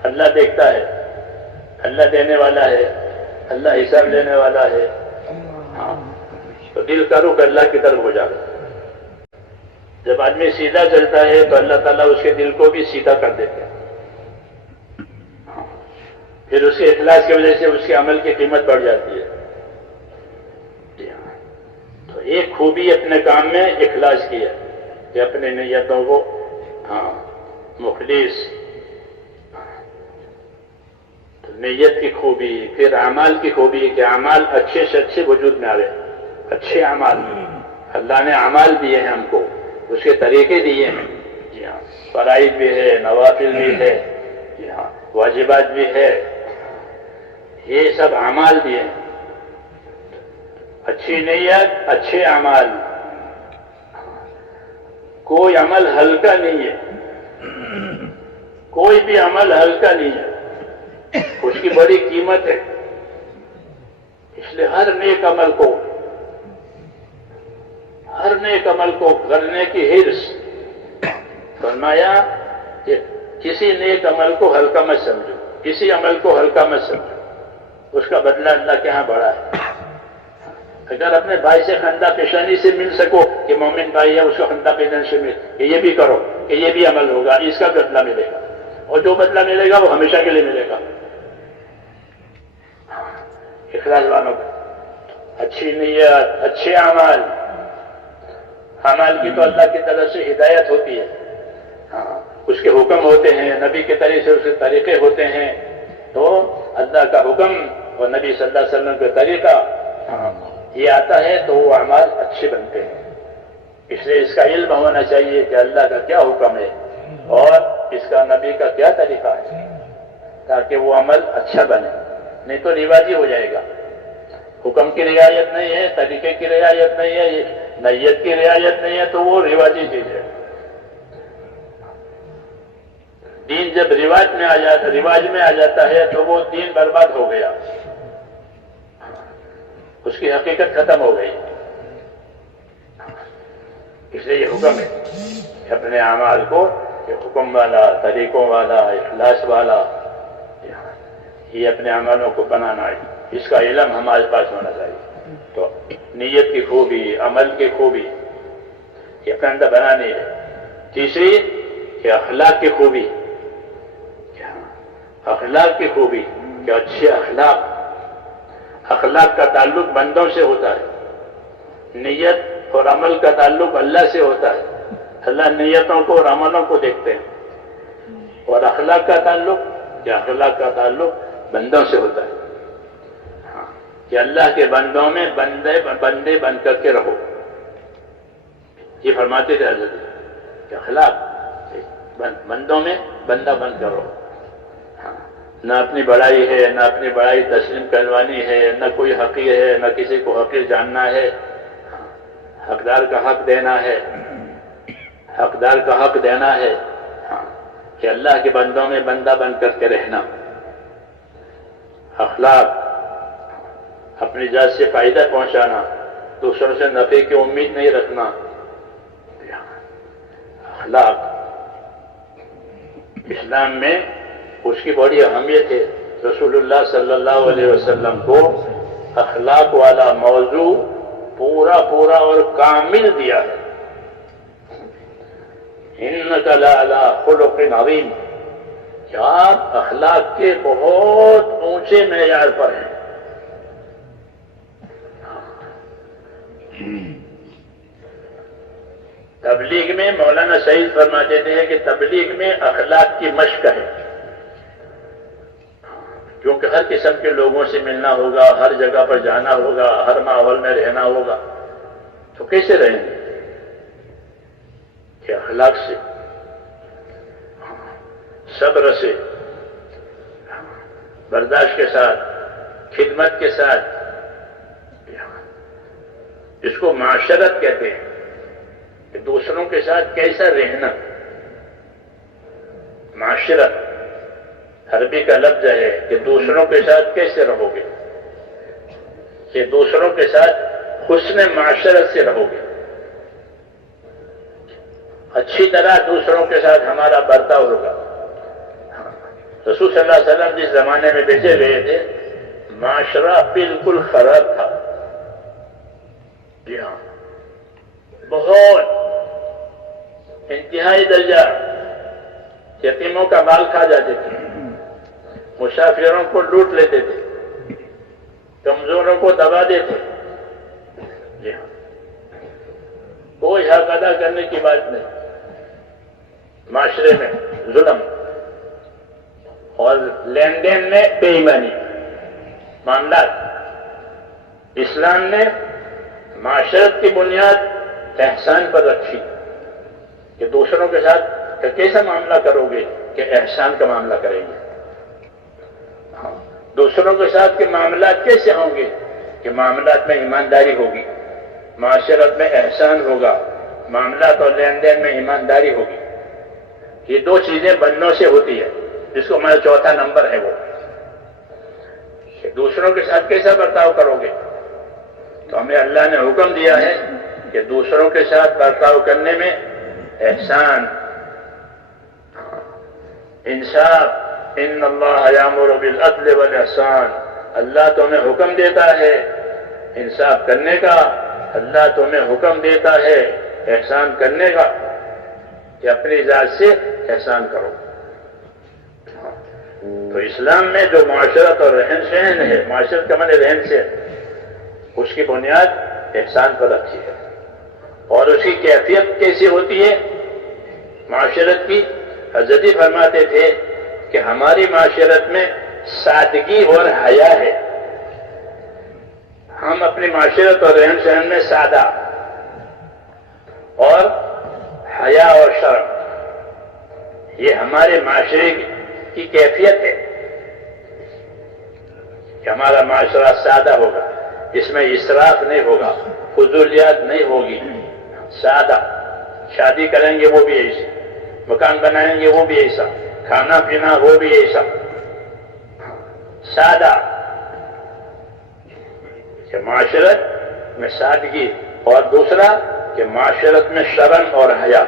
اللہ دیکھتا ہے، اللہ دینے والا ہے، اللہ حساب لینے والا ہے. ہاں، تو دل کا رخ اللہ کی طرف ہو جاتا ہے. جب آدمی سیدھا چلتا ہے تو اللہ تعالیٰ اس کے دل کو بھی سیدھا کر دیتے ہیں. پھر اس کے اخلاص کی وجہ سے اس کے عمل کی قیمت بڑھ جاتی ہے. تو ایک خوبی اپنے کام میں اخلاص کی ہے. کہ اپنی نیتوں کو مخلص، تو نیت کی خوبی، پھر اعمال کی خوبی کہ اعمال اچھے سے اچھے وجود میں آئے، اچھے اعمال۔ اللہ نے اعمال دیے ہیں ہم کو، اس کے طریقے دیے ہیں، جی ہاں، فرائض بھی ہے، نوافل بھی ہے، جی ہاں، واجبات بھی ہے، یہ سب اعمال دیے ہیں۔ اچھی نیت، اچھے اعمال، کوئی عمل ہلکا نہیں ہے، کوئی بھی عمل ہلکا نہیں ہے، اس کی بڑی قیمت ہے۔ اس لیے ہر نیک عمل کو کرنے کی حرص، فرمایا کہ کسی نیک عمل کو ہلکا مت سمجھو، کسی عمل کو ہلکا مت سمجھو، اس کا بدلہ اللہ کے ہاں بڑا ہے۔ اگر اپنے بھائی سے خندہ پیشانی سے مل سکو کہ مومن بھائی ہے، اس کو خندہ پیشانی سے مل کہ یہ بھی کرو، کہ یہ بھی عمل ہوگا، اس کا بدلہ ملے گا، اور جو بدلہ ملے گا وہ ہمیشہ کے لیے ملے گا۔ اخلاص والوں کو اچھی نیت، اچھے اعمال، اعمال کی تو اللہ کی طرف سے ہدایت ہوتی ہے، اس کے حکم ہوتے ہیں، نبی کے طریقے سے اس کے طریقے ہوتے ہیں، تو اللہ کا حکم اور نبی صلی اللہ علیہ وسلم کا طریقہ یہ آتا ہے تو وہ اعمال اچھے بنتے ہیں۔ اس لیے اس کا علم ہونا چاہیے کہ اللہ کا کیا حکم ہے اور اس کا نبی کا کیا طریقہ ہے، تاکہ وہ عمل اچھا بنے، نہیں تو رواجی ہو جائے گا۔ حکم کی رعایت نہیں ہے، طریقے کی رعایت نہیں ہے، نیت کی رعایت نہیں ہے، تو وہ رواجی چیز ہے۔ دین جب رواج میں آ جاتا ہے تو وہ دین برباد ہو گیا، اس کی حقیقت ختم ہو گئی۔ اس لیے یہ حکم ہے کہ اپنے اعمال کو یہ حکم والا، طریقوں والا، اخلاص والا، یہ اپنے اعمالوں کو بنانا ہے، اس کا علم ہمارے پاس ہونا چاہیے۔ تو نیت کی خوبی، عمل کی خوبی یہ اپنے اندر بنانی ہے۔ تیسری کہ اخلاق کی خوبی، اخلاق کی خوبی کہ اچھے اخلاق کا تعلق بندوں سے ہوتا ہے، نیت اور عمل کا تعلق اللہ سے ہوتا ہے، اللہ نیتوں کو اور عملوں کو دیکھتے ہیں، اور اخلاق کا تعلق بندوں سے ہوتا ہے، کہ اللہ کے بندوں میں بندے بن کر کے رہو، یہ فرماتے تھے حضرت کہ اخلاق بندوں میں بندہ بن کر رہو، نہ اپنی بڑائی ہے، نہ اپنی بڑائی تسلیم کروانی ہے، نہ کوئی حقیر ہے، نہ کسی کو حقیر جاننا ہے، حقدار کا حق دینا ہے، کہ اللہ کے بندوں میں بندہ بن کر کے رہنا۔ اخلاق، اپنی ذات سے فائدہ پہنچانا، دوسروں سے نفع کی امید نہیں رکھنا، اخلاق اسلام میں اس کی بڑی اہمیت ہے۔ رسول اللہ صلی اللہ علیہ وسلم کو اخلاق والا موضوع پورا اور کامل دیا ہے۔ انک لعلی خلق عظیم، کہ آپ اخلاق کے بہت اونچے معیار پر ہیں۔ تبلیغ میں مولانا سعید فرماتے تھے کہ تبلیغ میں اخلاق کی مشق ہے، کیونکہ ہر قسم کے لوگوں سے ملنا ہوگا، ہر جگہ پر جانا ہوگا، ہر ماحول میں رہنا ہوگا، تو کیسے رہیں گے؟ کہ اخلاق سے، صبر سے، برداشت کے ساتھ، خدمت کے ساتھ، اس کو معاشرت کہتے ہیں کہ دوسروں کے ساتھ کیسا رہنا۔ معاشرت عربی کا لفظ ہے کہ دوسروں کے ساتھ کیسے رہو گے، کہ دوسروں کے ساتھ حسن معاشرت سے رہو گے، اچھی طرح دوسروں کے ساتھ ہمارا برتاؤ ہوگا۔ رسول صلی اللہ علیہ وسلم جس زمانے میں بھیجے گئے تھے، معاشرہ بالکل خراب تھا، جی ہاں، بہت انتہائی درجہ، یتیموں کا مال کھا جاتے تھے، مسافروں کو لوٹ لیتے تھے، کمزوروں کو دبا دیتے، جی ہاں، کوئی حق ادا کرنے کی بات نہیں. معاشرے میں ظلم اور لین دین میں بے ایمانی معاملات. اسلام نے معاشرت کی بنیاد احسان پر رکھی کہ دوسروں کے ساتھ کیسا معاملہ کرو گے کہ احسان کا معاملہ کریں گے. دوسروں کے ساتھ کے معاملات کیسے ہوں گے کہ معاملات میں ایمانداری ہوگی, معاشرت میں احسان ہوگا, معاملات اور لین دین میں ایمانداری ہوگی. یہ دو چیزیں بننے سے ہوتی ہے, جس کو ہمارا چوتھا نمبر ہے وہ کہ دوسروں کے ساتھ کیسا برتاؤ کرو گے. تو ہمیں اللہ نے حکم دیا ہے کہ دوسروں کے ساتھ برتاؤ کرنے میں احسان, انصاف. ان اللہ یامر بالعدل والاحسان, اللہ تمہیں حکم دیتا ہے انصاف کرنے کا, اللہ تمہیں حکم دیتا ہے احسان کرنے کا کہ اپنی ذات سے احسان کرو. تو اسلام میں جو معاشرت اور رہن سہن ہے, معاشرت کا معنی رہن سہن, اس کی بنیاد احسان پر رکھی ہے. اور اس کی کیفیت کیسی ہوتی ہے معاشرت کی؟ حضرت جی فرماتے تھے کہ ہماری معاشرت میں سادگی اور حیا ہے. ہم اپنی معاشرت اور رہن سہن میں سادہ اور حیا اور شرم, یہ ہمارے معاشرے کی کیفیت ہے کہ ہمارا معاشرہ سادہ ہوگا, اس میں اسراف نہیں ہوگا, فضولیات نہیں ہوگی, سادہ. شادی کریں گے وہ بھی ایسی, مکان بنائیں گے وہ بھی ایسا, کھانا پینا وہ بھی ایسا سادہ. کہ معاشرت میں سادگی, اور دوسرا کہ معاشرت میں شرم اور حیا,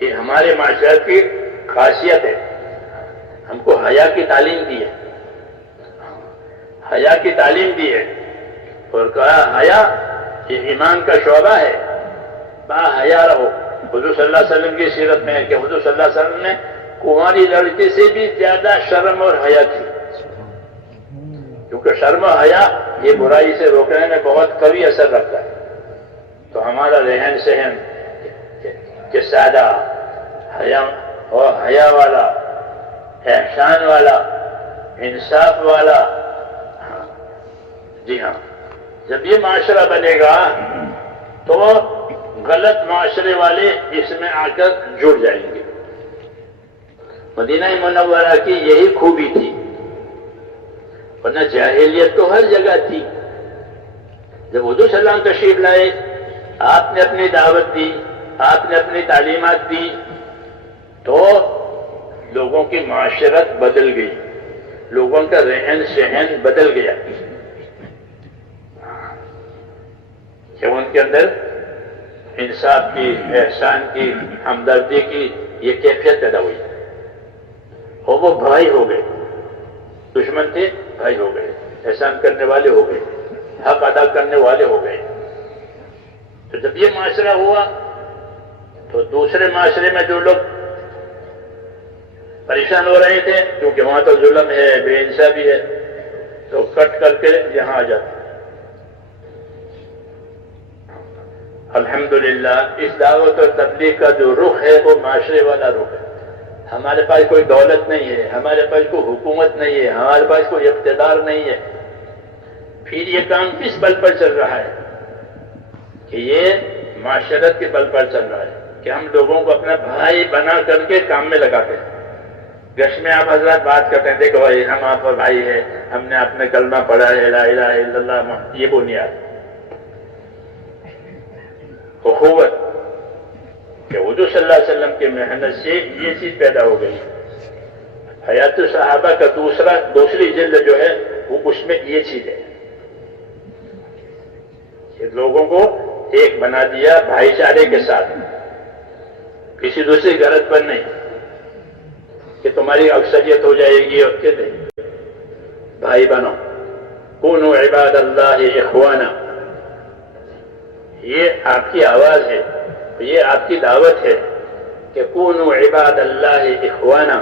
یہ ہمارے معاشرت کی خاصیت ہے. ہم کو حیا کی تعلیم دی ہے, حیا کی تعلیم دی ہے, اور کہا حیا یہ ایمان کا شعبہ ہے, با حیا رہو. حضور صلی اللہ علیہ وسلم کی سیرت میں ہے کہ حضور صلی اللہ علیہ وسلم نے کنواری لڑکی سے بھی زیادہ شرم اور حیا تھی, کیونکہ شرم و حیا یہ برائی سے روکنے میں بہت قوی اثر رکھتا ہے. تو ہمارا رہن سہن کہ سادہ, حیا اور حیا والا, احسان والا, انصاف والا. جی ہاں, جب یہ معاشرہ بنے گا تو غلط معاشرے والے اس میں آ کر جڑ جائیں گے. مدینہ منورہ کی یہی خوبی تھی, ورنہ جاہلیت تو ہر جگہ تھی. جب حضور صلی اللہ علیہ وسلم تشریف لائے, آپ نے اپنی دعوت دی, آپ نے اپنی تعلیمات دی, تو لوگوں کی معاشرت بدل گئی, لوگوں کا رہن سہن بدل گیا, کہ ان کے اندر انصاف کی, احسان کی, ہمدردی کی یہ کیفیت پیدا ہوئی, اور وہ بھائی ہو گئے. دشمن تھے بھائی ہو گئے, احسان کرنے والے ہو گئے, حق ادا کرنے والے ہو گئے. تو جب یہ معاشرہ ہوا تو دوسرے معاشرے میں جو لوگ پریشان ہو رہے تھے, کیونکہ وہاں تو ظلم ہے, بے انصافی ہے, تو کٹ کر کے یہاں آ جاتے. الحمدللہ اس دعوت اور تبلیغ کا جو رخ ہے وہ معاشرے والا رخ ہے. ہمارے پاس کوئی دولت نہیں ہے, ہمارے پاس کوئی حکومت نہیں ہے, ہمارے پاس کوئی اقتدار نہیں ہے. پھر یہ کام کس بل پر چل رہا ہے؟ کہ یہ معاشرت کے بل پر چل رہا ہے, کہ ہم لوگوں کو اپنا بھائی بنا کر کے کام میں لگاتے ہیں. گش میں آپ حضرات بات کرتے ہیں, دیکھو بھائی ہم آپ اور بھائی ہیں, ہم نے اپنے کلمہ پڑھا ہے لا الہ الا اللہ, یہ بنیاد اخوت کہ حضور صلی اللہ علیہ وسلم کی محنت سے یہ چیز پیدا ہو گئی. حیات الصحابہ کا دوسری جلد جو ہے وہ اس میں یہ چیز ہے کہ لوگوں کو ایک بنا دیا بھائی چارے کے ساتھ, کسی دوسری غرض پر نہیں کہ تمہاری اکثریت ہو جائے گی, اور کہتے بھائی بنو, کونوا عباد اللہ اخوانا. یہ آپ کی آواز ہے, یہ آپ کی دعوت ہے کہ کونوا عباد اللہ اخوانا,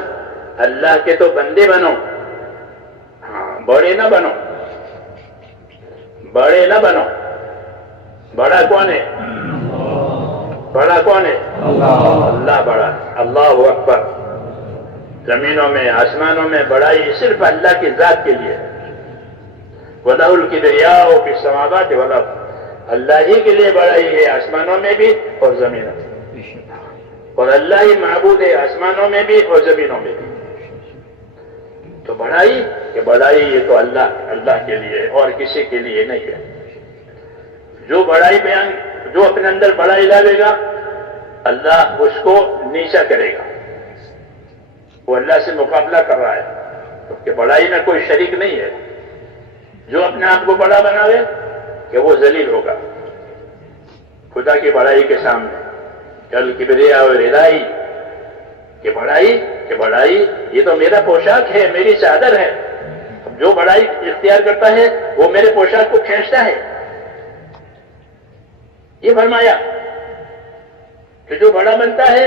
اللہ کے تو بندے بنو, ہاں بڑے نہ بنو, بڑے نہ بنو. بڑا کون ہے؟ بڑا کون ہے؟ اللہ بڑا ہے۔ اللہ اکبر۔ زمینوں میں آسمانوں میں بڑائی صرف اللہ کی ذات کے لیے ہے۔ وَلَهُ الْكِبْرِيَاءُ فِي السَّمَاوَاتِ وَالْأَرْضِ، اللہ ہی کے لیے بڑائی ہے آسمانوں میں بھی اور زمینوں میں، اور اللہ ہی معبود ہے آسمانوں میں بھی اور زمینوں میں بھی۔ تو بڑائی کہ بڑائی یہ تو اللہ کے لیے اور کسی کے لیے نہیں ہے۔ جو بڑائی جو اپنے اندر بڑائی لاوے گا اللہ اس کو نیچا کرے گا، وہ اللہ سے مقابلہ کر رہا ہے، کیونکہ بڑائی میں کوئی شریک نہیں ہے۔ جو اپنے آپ کو بڑا بناوے کہ وہ ذلیل ہوگا خدا کی بڑائی کے سامنے۔ کل کبریا اور ردائی کہ بڑائی یہ تو میرا پوشاک ہے، میری چادر ہے۔ اب جو بڑائی اختیار کرتا ہے وہ میرے پوشاک کو کھینچتا ہے۔ یہ فرمایا کہ جو بڑا بنتا ہے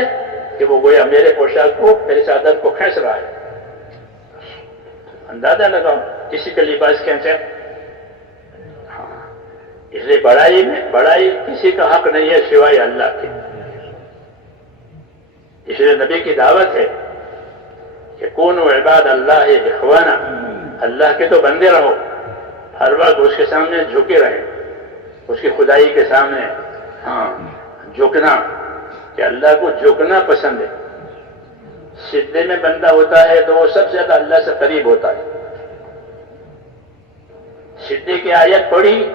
کہ وہ گویا میرے پوشاک کو، میرے چادر کو کھینچ رہا ہے۔ اندازہ لگاؤ کسی کا لباس کھینچے، اس لیے بڑائی کسی کا حق نہیں ہے سوائے اللہ کے۔ اس لیے نبی کی دعوت ہے کہ کونوا عباد اللہ اخوانا، اللہ کے تو بندے رہو، ہر وقت اس کے سامنے جھکے رہیں، اس کی خدائی کے سامنے جھکنا، کہ اللہ کو جھکنا پسند ہے۔ سجدے میں بندہ ہوتا ہے تو وہ سب سے زیادہ اللہ سے قریب ہوتا ہے۔ سجدے کی آیت پڑھی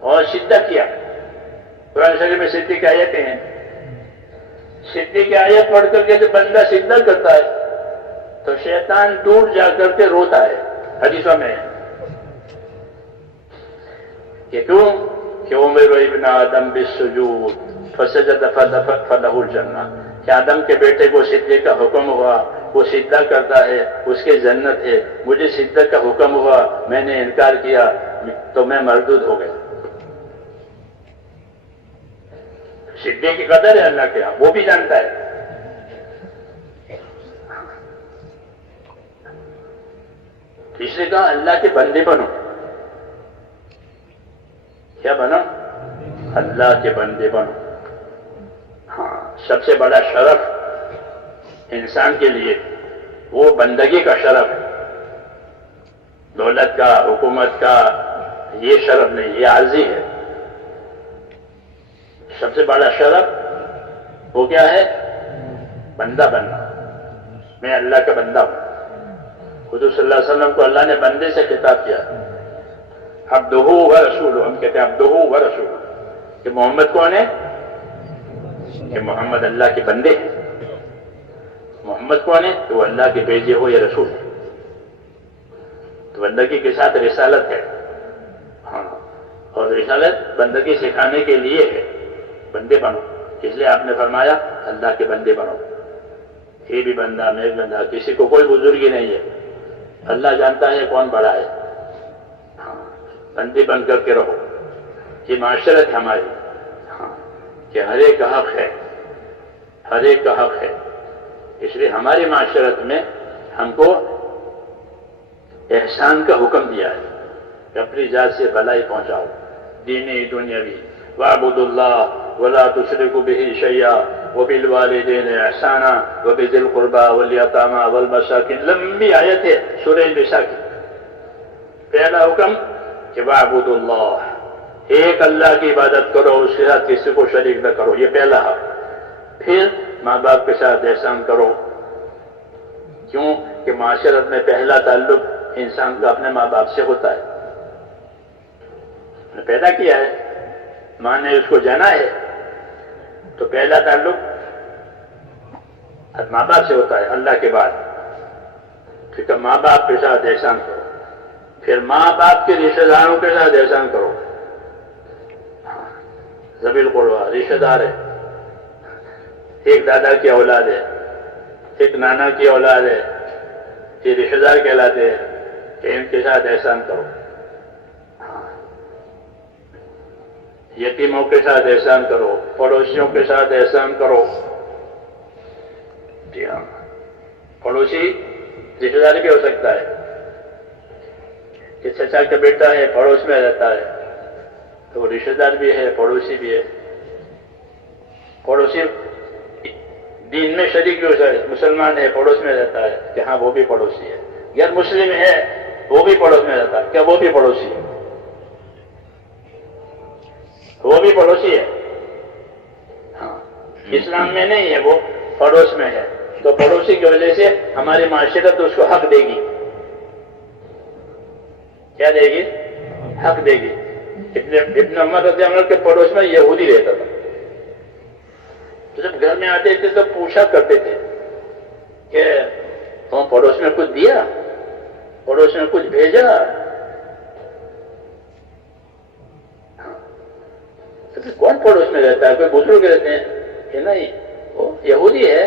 اور سجدہ کیا، قرآن شریف میں سجدے کی آیتیں ہیں۔ سجدے کی آیت پڑھ کر کے جب بندہ سجدہ کرتا ہے تو شیطان دور جا کر کے روتا ہے، حدیثوں میں ہے کہ کیوں کہ امر ابن آدم بالسجود فسجد فلہ الجنہ، کہ آدم کے بیٹے کو سجدے کا حکم ہوا، وہ سجدہ کرتا ہے اس کے جنت ہے، مجھے سجدہ کا حکم ہوا میں نے انکار کیا تو میں مردود ہو گیا۔ سجدے کی قدر ہے اللہ کے ہاں، وہ بھی جانتا ہے۔ اس نے کہا اللہ کے بندے بنو۔ کیا بنو؟ اللہ کے بندے بنو۔ ہاں، سب سے بڑا شرف انسان کے لیے وہ بندگی کا شرف ہے، دولت کا، حکومت کا یہ شرف نہیں، یہ عارضی ہے۔ سب سے بڑا شرف وہ کیا ہے؟ بندہ بننا، میں اللہ کا بندہ ہوں۔ حضور صلی اللہ علیہ وسلم کو اللہ نے بندے سے خطاب کیا، عبدہ و رسولہ، ہم کہتے ہیں عبدہ و رسولہ، کہ محمد کون ہے؟ کہ محمد اللہ کے بندے ہیں۔ محمد کون ہے؟ کہ وہ اللہ کے بھیجے ہوئے رسول ہے۔ تو بندگی کے ساتھ رسالت ہے، ہاں، اور رسالت بندگی سکھانے کے لیے ہے۔ بندے بنو، اس لیے آپ نے فرمایا اللہ کے بندے بنو۔ یہ بھی بندہ، میں بھی بندہ، کسی کو کوئی بزرگی نہیں ہے، اللہ جانتا ہے کون بڑا ہے۔ ہاں، بندے بن کر کے رہو، یہ معاشرت ہماری، ہاں، کہ ہر ایک کا حق ہے، ہر ایک کا حق ہے۔ اس لیے ہماری معاشرت میں ہم کو احسان کا حکم دیا ہے کہ اپنی ذات سے بھلائی پہنچاؤ، دینی دنیاوی۔ وَاعْبُدُوا اللَّهَ وَلَا تُشْرِكُوا بِهِ شَيْئًا وَبِالْوَالِدَيْنِ إِحْسَانًا وَبِذِي الْقُرْبَى وَالْيَتَامَى وَالْمَسَاكِينِ۔ لمبی آیت ہے سورہ النساء کی۔ پہلا حکم کہ وَاعْبُدُوا اللَّهَ، ایک اللہ کی عبادت کرو، اس کے ساتھ کسی کو شریک نہ کرو، یہ پہلا حق۔ پھر ماں باپ کے ساتھ احسان کرو، کیوں کہ معاشرت میں پہلا تعلق انسان کا اپنے ماں باپ سے ہوتا ہے۔ نے پیدا کیا ہے، ماں نے اس کو جانا ہے، تو پہلا تعلق ماں باپ سے ہوتا ہے اللہ کے بعد۔ ٹھیک ہے، ماں باپ کے ساتھ احسان کرو، پھر ماں باپ کے رشتہ داروں کے ساتھ احسان کرو۔ ذوی القربیٰ رشتہ دار ہے، ایک دادا کی اولاد ہے، ایک نانا کی اولاد ہے، یہ رشتہ دار کہلاتے ہیں، کہ ان کے ساتھ احسان کرو۔ یتیموں کے ساتھ احسان کرو، پڑوسیوں کے ساتھ احسان کرو۔ جی ہاں، پڑوسی رشتہ دار بھی ہو سکتا ہے کہ چچا کا بیٹا ہے، پڑوس میں رہتا ہے، تو وہ رشتہ دار بھی ہے، پڑوسی بھی ہے۔ پڑوسی دین میں شریک ہو جائے، مسلمان ہے پڑوس میں رہتا ہے کہ ہاں وہ بھی پڑوسی ہے، غیر مسلم ہے وہ بھی پڑوس میں رہتا ہے کیا وہ بھی پڑوسی ہے؟ وہ بھی پڑوسی ہے. ہاں اسلام میں نہیں ہے، وہ پڑوس میں ہے، تو پڑوسی کی وجہ سے ہماری معاشرت اس کو حق دے گی. کیا دے گی؟ حق دے گی. ابن عمر رضی اللہ عنہ کے پڑوس میں یہودی رہتا تھا، تو جب گھر میں آتے تھے تو پوچھا کرتے تھے کہ تم پڑوس میں کچھ دیا، پڑوس میں کچھ بھیجا؟ تو پھر کون پڑوس میں رہتا ہے؟ کوئی بزرگ رہتے ہیں کہ نہیں وہ یہودی ہے،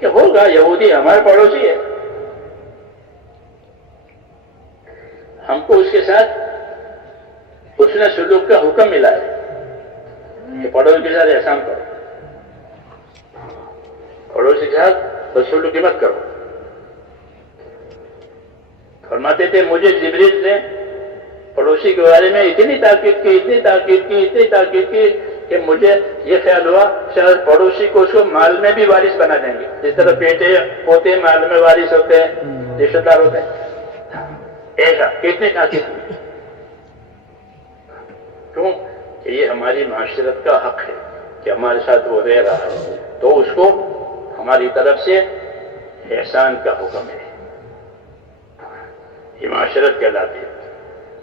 کہ ہوگا یہودی ہمارے پڑوسی ہے. ہم کو اس کے ساتھ حسن سلوک کا حکم ملا ہے کہ پڑوسی کے ساتھ احسان کرو، پڑوسی کے ساتھ بدسلوکی مت کرو. فرماتے تھے مجھے جبریل نے پڑوسی کے بارے میں اتنی تاکید کی کہ مجھے یہ خیال ہوا شاید پڑوسی کو اس کو مال میں بھی وارث بنا دیں گے، جس طرح بیٹے ہوتے ہیں مال میں وارث ہوتے ہیں، رشتے دار ہوتے ہیں، ایسا کتنی تاکید کی. کیوں کہ یہ ہماری معاشرت کا حق ہے کہ ہمارے ساتھ وہ رہ رہا ہے، تو اس کو ہماری طرف سے احسان کا حکم ہے. یہ معاشرت کہلاتی ہے.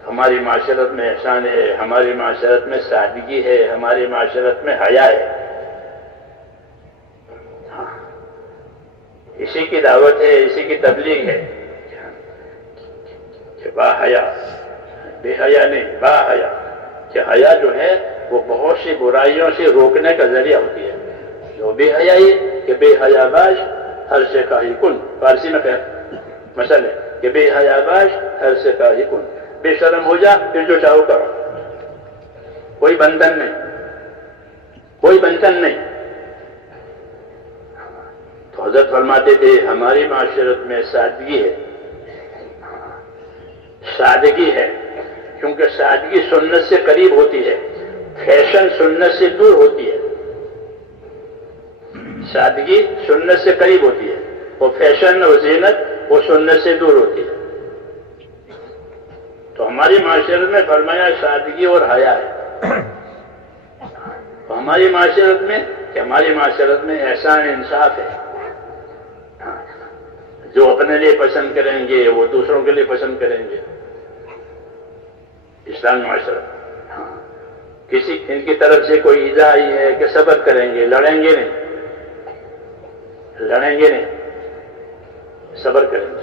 ہماری معاشرت میں احسان ہے، ہماری معاشرت میں سادگی ہے، ہماری معاشرت میں حیا ہے. اسی کی دعوت ہے، اسی کی تبلیغ ہے کہ با حیا، بے حیا نہیں، با حیا، کہ حیا جو ہے وہ بہت سی برائیوں سے روکنے کا ذریعہ ہوتی ہے. جو بے حیائی کہ بے حیا باش ہر سے کاہی کن، فارسی میں مثل ہے کہ بے حیا باش ہر سے کاہی کن، بے شرم ہو جا پھر جو چاہو کرو، کوئی بندھن نہیں، کوئی بندھن نہیں. تو حضرت فرماتے تھے ہماری معاشرت میں سادگی ہے، سادگی ہے، کیونکہ سادگی سنت سے قریب ہوتی ہے، فیشن سنت سے دور ہوتی ہے. سادگی سنت سے قریب ہوتی ہے، وہ فیشن اور زینت وہ سنت سے دور ہوتی ہے. تو ہماری معاشرت میں فرمایا سادگی اور حیا ہے. تو ہماری معاشرت میں کہ ہماری معاشرت میں احسان انصاف ہے. جو اپنے لیے پسند کریں گے وہ دوسروں کے لیے پسند کریں گے. اسلامی معاشرت کسی ان کی طرف سے کوئی ایذا آئی ہے کہ صبر کریں گے، لڑیں گے نہیں، لڑیں گے نہیں، صبر کریں گے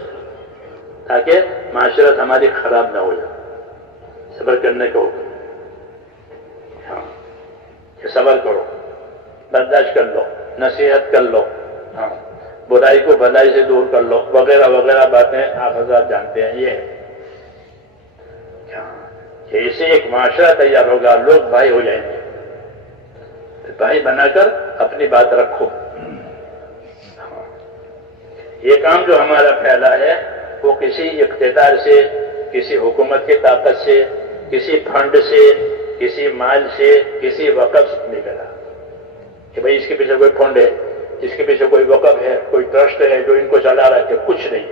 تاکہ معاشرت ہماری خراب نہ ہو جائے. صبر کرنے کو کہ صبر کرو، برداشت کر لو، نصیحت کر لو، برائی کو بھلائی سے دور کر لو، وغیرہ وغیرہ باتیں آپ حضرات جانتے ہیں. یہ ہے کہ اسے ایک معاشرہ تیار ہوگا، لوگ بھائی ہو جائیں گے. بھائی بنا کر اپنی بات رکھو. یہ کام جو ہمارا پھیلا ہے وہ کسی اقتدار سے، کسی حکومت کی طاقت سے، کسی فنڈ سے، کسی مال سے، کسی وقف سے نہیں کرا کہ بھئی اس کے پیچھے کوئی فنڈ ہے، اس کے پیچھے کوئی وقف ہے، کوئی ٹرسٹ ہے جو ان کو چلا رہا ہے. کچھ نہیں.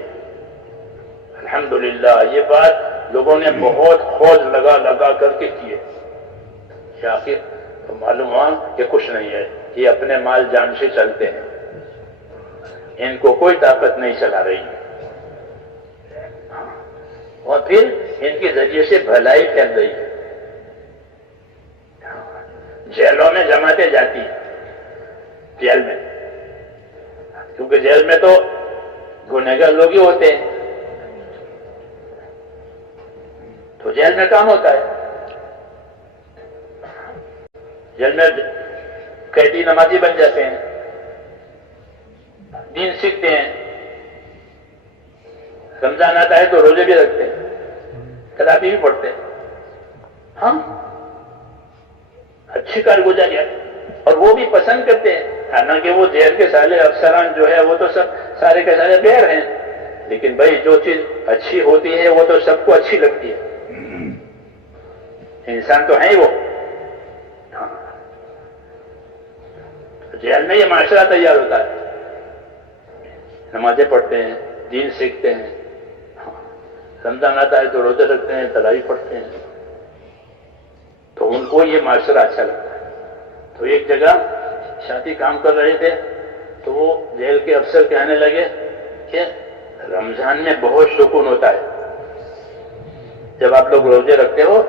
الحمدللہ یہ بات لوگوں نے بہت خوض لگا لگا کر کے کی ہے. آخر تو معلوم ہوا کہ کچھ نہیں ہے، یہ اپنے مال جان سے چلتے ہیں، ان کو کوئی طاقت نہیں چلا رہی ہے، اور پھر ان کے ذریعے سے بھلائی پھیل رہی ہے. جیلوں میں جماعتیں جاتی ہیں، جیل میں، کیونکہ جیل میں تو گنہگار لوگ ہی ہوتے ہیں، تو جیل میں کام ہوتا ہے. جیل میں قیدی نمازی بن جاتے ہیں، دین سیکھتے ہیں، رمضان آتا ہے تو روزے بھی رکھتے ہیں، تراویح بھی پڑھتے ہیں. ہاں اچھی کارگزاری ہے، اور وہ بھی پسند کرتے ہیں. حالانکہ وہ جیل کے سارے افسران جو ہے وہ تو سب سارے کے سارے غیر ہیں، لیکن بھائی جو چیز اچھی ہوتی ہے وہ تو سب کو اچھی لگتی ہے. انسان تو ہے ہی وہ. جیل میں یہ معاشرہ تیار ہوتا ہے، نمازیں پڑھتے ہیں، دین سیکھتے ہیں، رمضان آتا ہے تو روزے رکھتے ہیں، تراویح پڑھتے ہیں، تو ان کو یہ معاشرہ اچھا لگتا ہے۔ تو ایک جگہ شادی کام کر رہے تھے تو وہ جیل کے افسر کہنے لگے کہ رمضان میں بہت سکون ہوتا ہے، جب آپ لوگ روزے رکھتے ہو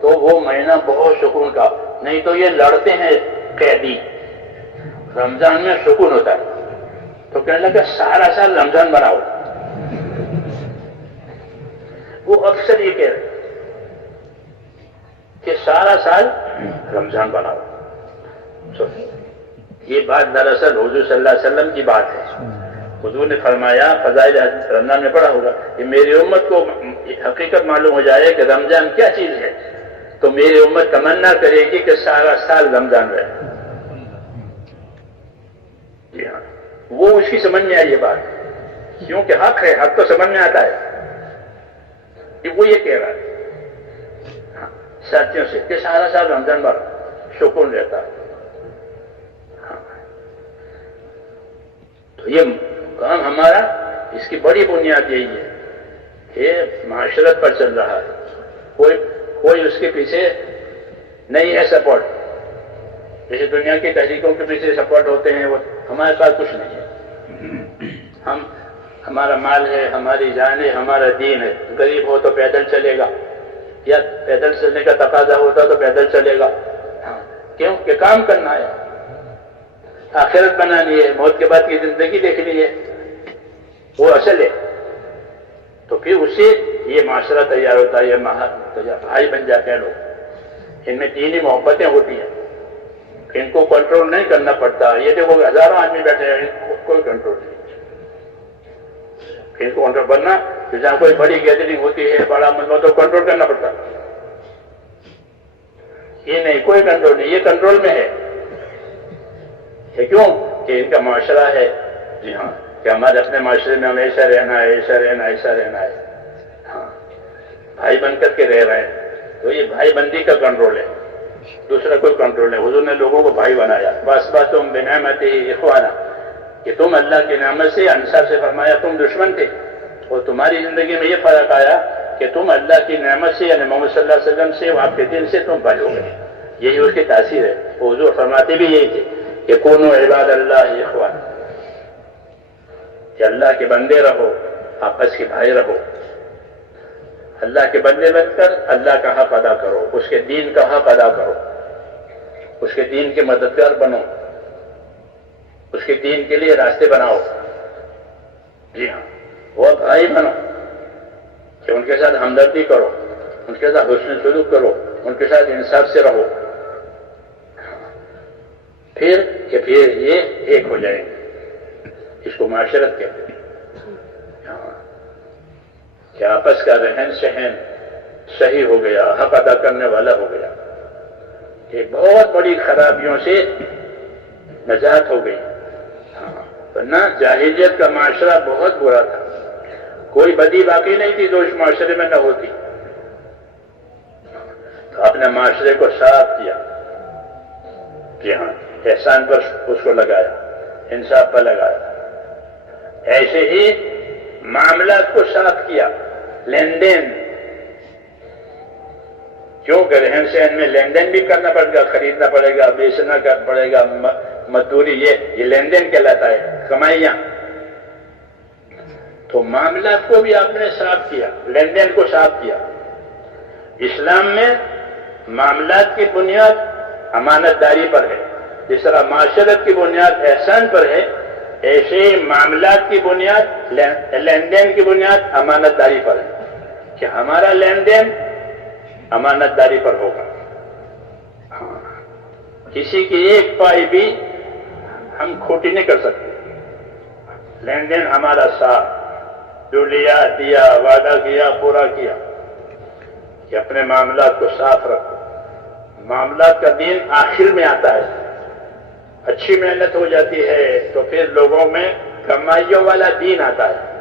تو وہ مہینہ بہت سکون کا، نہیں تو یہ لڑتے ہیں قیدی، رمضان میں سکون ہوتا ہے۔ تو کہنے لگا سارا سال رمضان بناؤ۔ وہ افسر یہ کہہ رہے کہ سارا سال رمضان بناؤ۔ یہ بات دراصل حضور صلی اللہ علیہ وسلم کی بات ہے۔ حضور نے فرمایا، فضائل رمضان میں پڑھا ہوگا، کہ میری امت کو حقیقت معلوم ہو جائے کہ رمضان کیا چیز ہے تو میری امت تمنا کرے گی کہ سارا سال رمضان رہے۔ جی ہاں، وہ اس کی سمجھ میں آئی یہ بات، کیونکہ حق ہے، حق تو سمجھ میں آتا ہے کہ وہ یہ کہہ رہا ہے ساتھیوں سے کہ سارا سال رمضان بھر سکون رہتا ہے۔ تو یہ کام ہمارا، اس کی بڑی بنیاد یہی ہے کہ معاشرت پر چل رہا ہے، کوئی اس کے پیچھے نہیں ہے سپورٹ، جیسے دنیا کی تحریکوں کے پیچھے سپورٹ ہوتے ہیں، وہ ہمارے پاس کچھ نہیں ہے۔ ہمارا مال ہے، ہماری جان ہے، ہمارا دین ہے، غریب ہو تو پیدل چلے گا، یا پیدل چلنے کا تقاضا ہوتا تو پیدل چلے گا، کیوں کہ کام کرنا ہے، آخرت بنانی ہے، موت کے بعد کی زندگی دیکھنی ہے، وہ اصل ہے۔ تو پھر اسے یہ معاشرہ تیار ہوتا ہے، یہ بھائی بن جاتے ہیں لوگ، ان میں دینی محبتیں ہوتی ہیں، ان کو کنٹرول نہیں کرنا پڑتا۔ یہ دیکھو ہزاروں آدمی بیٹھے ہیں، ان کو کوئی کنٹرول نہیں، ان کو کنٹرول کرنا، جہاں کوئی بڑی گیدرنگ ہوتی ہے، بڑا مجمع، تو کنٹرول کرنا پڑتا، یہ نہیں، کوئی کنٹرول نہیں، یہ کنٹرول میں ہے۔ کیوں کہ ان کا معاشرہ ہے، جی ہاں، کہ ہمارے اپنے معاشرے میں ہمیں ایسا رہنا ہے، ایسا رہنا ہے، ایسا رہنا ہے، ہاں، بھائی بن کر کے رہ رہے ہیں، تو یہ بھائی بندی کا کنٹرول ہے، دوسرا کوئی کنٹرول نہیں۔ حضور نے لوگوں کو بھائی بنایا، بس تم بنعمتہ اخوانا، کہ تم اللہ کی نعمت سے، انصار سے فرمایا تم دشمن تھے، اور تمہاری زندگی میں یہ فرق آیا کہ تم اللہ کی نعمت سے، یعنی محمد صلی اللہ علیہ وسلم سے، آپ کے دل سے تم بھائی ہو گئے، یہی اس کی تاثیر ہے۔ حضور فرماتے بھی یہی تھے کہ کونوا عباد اللہ اخوانا، کہ اللہ کے بندے رہو، آپس کے بھائی رہو، اللہ کے بندے بن کر اللہ کا حق ادا کرو، اس کے دین کا حق ادا کرو، اس کے دین کے مددگار بنو، اس کے دین کے لیے راستے بناؤ، جی ہاں، وہ بھائی بنو، کہ ان کے ساتھ ہمدردی کرو، ان کے ساتھ حسن سلوک کرو، ان کے ساتھ انصاف سے رہو، پھر یہ ایک ہو جائیں گے، اس کو معاشرت کہتے ہیں، کہ آپس کا رہن سہن صحیح ہو گیا، حق ادا کرنے والا ہو گیا، کہ بہت بڑی خرابیوں سے نجات ہو گئی۔ ورنہ جاہلیت کا معاشرہ بہت برا تھا، کوئی بدی باقی نہیں تھی جو اس معاشرے میں نہ ہوتی، تو اپنے معاشرے کو صاف کیا، جی ہاں، احسان پر اس کو لگایا، انصاف پر لگایا، ایسے ہی معاملات کو صاف کیا، لین دین، کیونکہ رہن سہن میں لین دین بھی کرنا پڑے گا، خریدنا پڑے گا، بیچنا پڑے گا، مزدوری، یہ لین دین کہلاتا ہے، کمائیاں، تو معاملات کو بھی آپ نے صاف کیا، لین دین کو صاف کیا۔ اسلام میں معاملات کی بنیاد امانت داری پر ہے، جس طرح معاشرت کی بنیاد احسان پر ہے، ایسے ہی معاملات کی بنیاد، لین دین کی بنیاد امانت داری پر ہے، کہ ہمارا لین دین امانت داری پر ہوگا، کسی کی ایک پائی بھی ہم کھوٹی نہیں کر سکتے، لین دین ہمارا صاف، جو لیا دیا، وعدہ کیا پورا کیا، کہ اپنے معاملات کو صاف رکھو۔ معاملات کا دین آخر میں آتا ہے، اچھی محنت ہو جاتی ہے تو پھر لوگوں میں کمائیوں والا دین آتا ہے،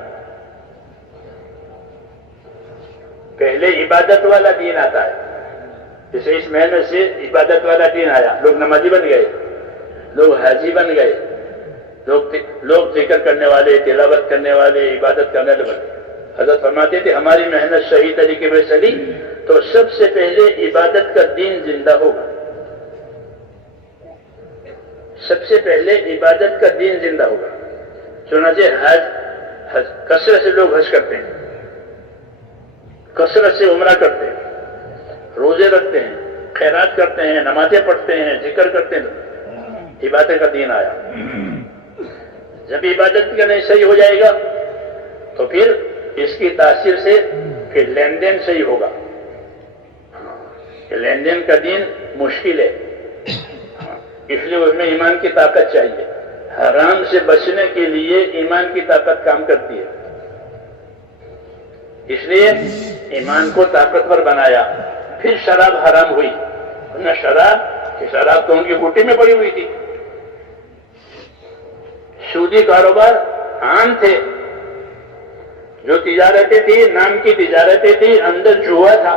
پہلے عبادت والا دین آتا ہے، جیسے اس مہینے سے عبادت والا دین آیا، لوگ نمازی بن گئے، لوگ حاجی بن گئے، لوگ ذکر کرنے والے، تلاوت کرنے والے، عبادت کرنے والے بن گئے۔ حضرت فرماتے تھے ہماری محنت صحیح طریقے میں چلی تو سب سے پہلے عبادت کا دین زندہ ہوگا، سب سے پہلے عبادت کا دین زندہ ہوگا۔ چنانچہ حج کثرت سے لوگ حج کرتے ہیں، کثرت سے عمرہ کرتے ہیں، روزے رکھتے ہیں، خیرات کرتے ہیں، نمازیں پڑھتے ہیں، ذکر کرتے ہیں، عبادت کا دین آیا۔ جب عبادت کا نہیں صحیح ہو جائے گا تو پھر اس کی تاثیر سے پھر لین دین صحیح ہوگا، کہ لین دین کا دین مشکل ہے، اس لیے اس میں ایمان کی طاقت چاہیے۔ حرام سے بچنے کے لیے ایمان کی طاقت کام کرتی ہے، اس لیے ایمان کو طاقتور بنایا۔ پھر شراب حرام ہوئی، ورنہ شراب تو ان کی گھٹی میں پڑی ہوئی تھی۔ سودی کاروبار عام تھے، جو تجارتیں تھی نام کی تجارتیں تھی، اندر جوا تھا،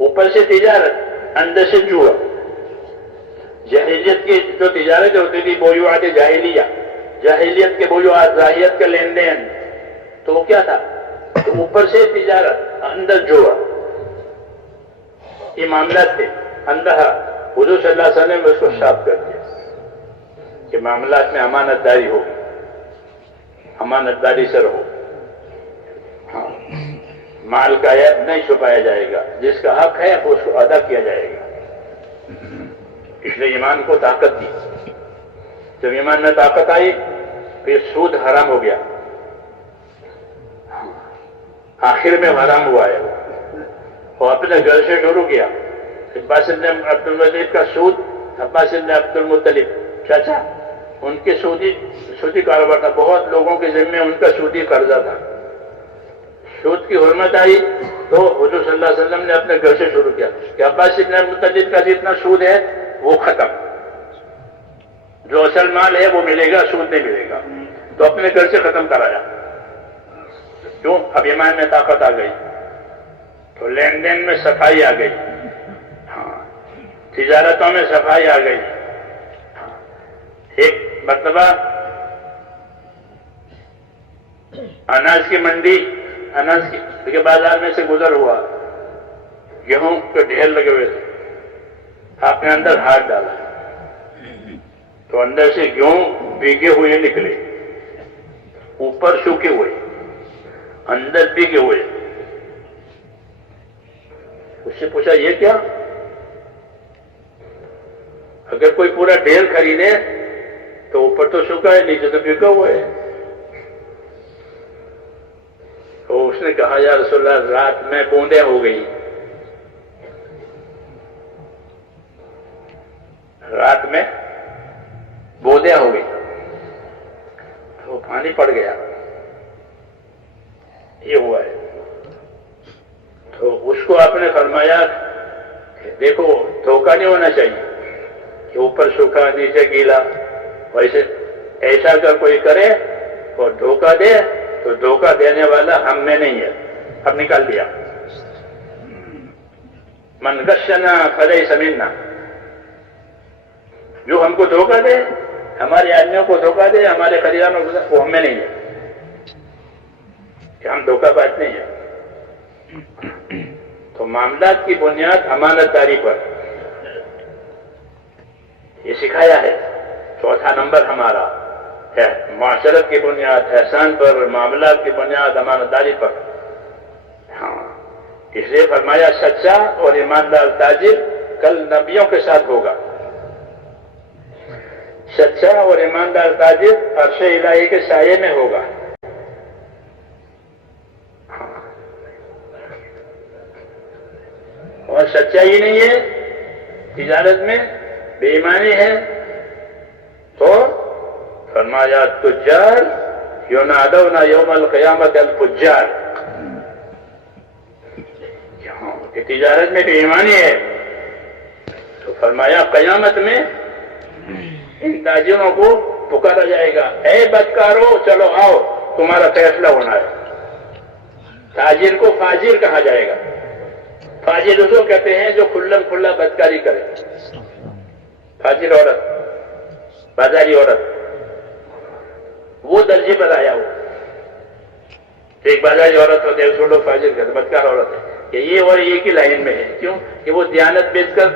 اوپر سے تجارت اندر سے جوا۔ جاہلیت کی جو تجارت ہوتی تھی بیوعات جاہلیہ، جاہلیت کے بیوعات، ظاہریت کا لین دین، تو وہ کیا تھا؟ اوپر سے تجارت اندر جوا، یہ معاملات تھے اندر۔ حضور صلی اللہ علیہ وسلم اس کو صاف کر دیا کہ معاملات میں امانت داری ہوگی، امانت داری سے رہو، ہاں مال کا عیب نہیں چھپایا جائے گا، جس کا حق ہے اس کو ادا کیا جائے گا۔ اس لیے ایمان کو طاقت دی۔ جب ایمان میں طاقت آئی پھر سود حرام ہو گیا، آخر میں حرام ہوا ہے، وہ اپنے گھر سے شروع کیا۔ عباس بن عبد المطلب کا سود، عباس بن عبد المطلب چاچا، ان کے سودی کاروبار تھا، بہت لوگوں کے ذمے ان کا سودی قرضہ تھا۔ سود کی حرمت آئی تو حضور صلی اللہ علیہ وسلم نے اپنے گھر سے شروع کیا کہ عباس بن عبد المطلب کا جتنا سود ہے وہ ختم، جو اصل مال ہے وہ ملے گا، سود نہیں ملے گا، تو اپنے گھر سے ختم کرایا۔ کیوں؟ اب ایمان میں طاقت آ گئی تو لین دین میں صفائی آ گئی، ہاں تجارتوں میں صفائی آ گئی۔ ایک مرتبہ اناج کی منڈی، اناج کے بازار میں سے گزر ہوا، گیہوں کے ڈھیر لگے ہوئے تھے، آپ نے اندر ہاتھ ڈالا تو اندر سے گیہوں بھیگے ہوئے نکلے، اوپر سوکھے ہوئے، اندر بھیگے ہوئے۔ اس سے پوچھا یہ کیا؟ اگر کوئی پورا ڈھیر خریدے تو اوپر تو سوکھا ہے، نیچے تو بھیگا ہوا ہے۔ تو اس نے کہا یا رسول اللہ رات میں بوندیں ہو گئی، رات میں بوندیں ہو گئی تو پانی پڑ گیا، یہ ہوا ہے۔ تو اس کو آپ نے فرمایا دیکھو دھوکہ نہیں ہونا چاہیے کہ اوپر سوکھا نیچے گیلا، ویسے ایسا اگر کوئی کرے اور دھوکہ دے تو دھوکہ دینے والا ہم میں نہیں ہے، اب نکال دیا۔ من غشنا فلیس منا، جو ہم کو دھوکہ دے، ہمارے آدمیوں کو دھوکہ دے، ہمارے خریداروں کو، وہ ہم میں نہیں ہے، کہ ہم دھوکہ باز نہیں ہیں۔ تو معاملات کی بنیاد امانت داری پر یہ سکھایا ہے۔ چوتھا نمبر ہمارا ہے معاشرت کی بنیاد احسان پر، معاملات کی بنیاد امانت داری پر۔ ہاں اس لیے فرمایا سچا اور ایماندار تاجر کل نبیوں کے ساتھ ہوگا، سچا اور ایماندار تاجر عرش الہی کے سائے میں ہوگا۔ اور سچائی نہیں ہے تجارت میں، بے ایمانی ہے تو فرمایا تجار ینادون یوم القیامت الفجار، کہ تجارت میں بے ایمانی ہے تو فرمایا قیامت میں ان تاجروں کو پکارا جائے گا، اے بدکارو چلو آؤ تمہارا فیصلہ ہونا ہے۔ تاجر کو فاجر کہا جائے گا، فاجر اس کو کہتے ہیں جو کھلم کھلا بدکاری کرے، فاجر عورت، بازاری عورت، وہ درجے پر آیا ہو. ایک بازاری عورت ہوتے ہیں اس کو لوگ فاجر کہتے ہیں، بدکار عورت ہے. کہ یہ اور یہ کی لائن میں ہے. کیوں کہ وہ دیانت بیچ کر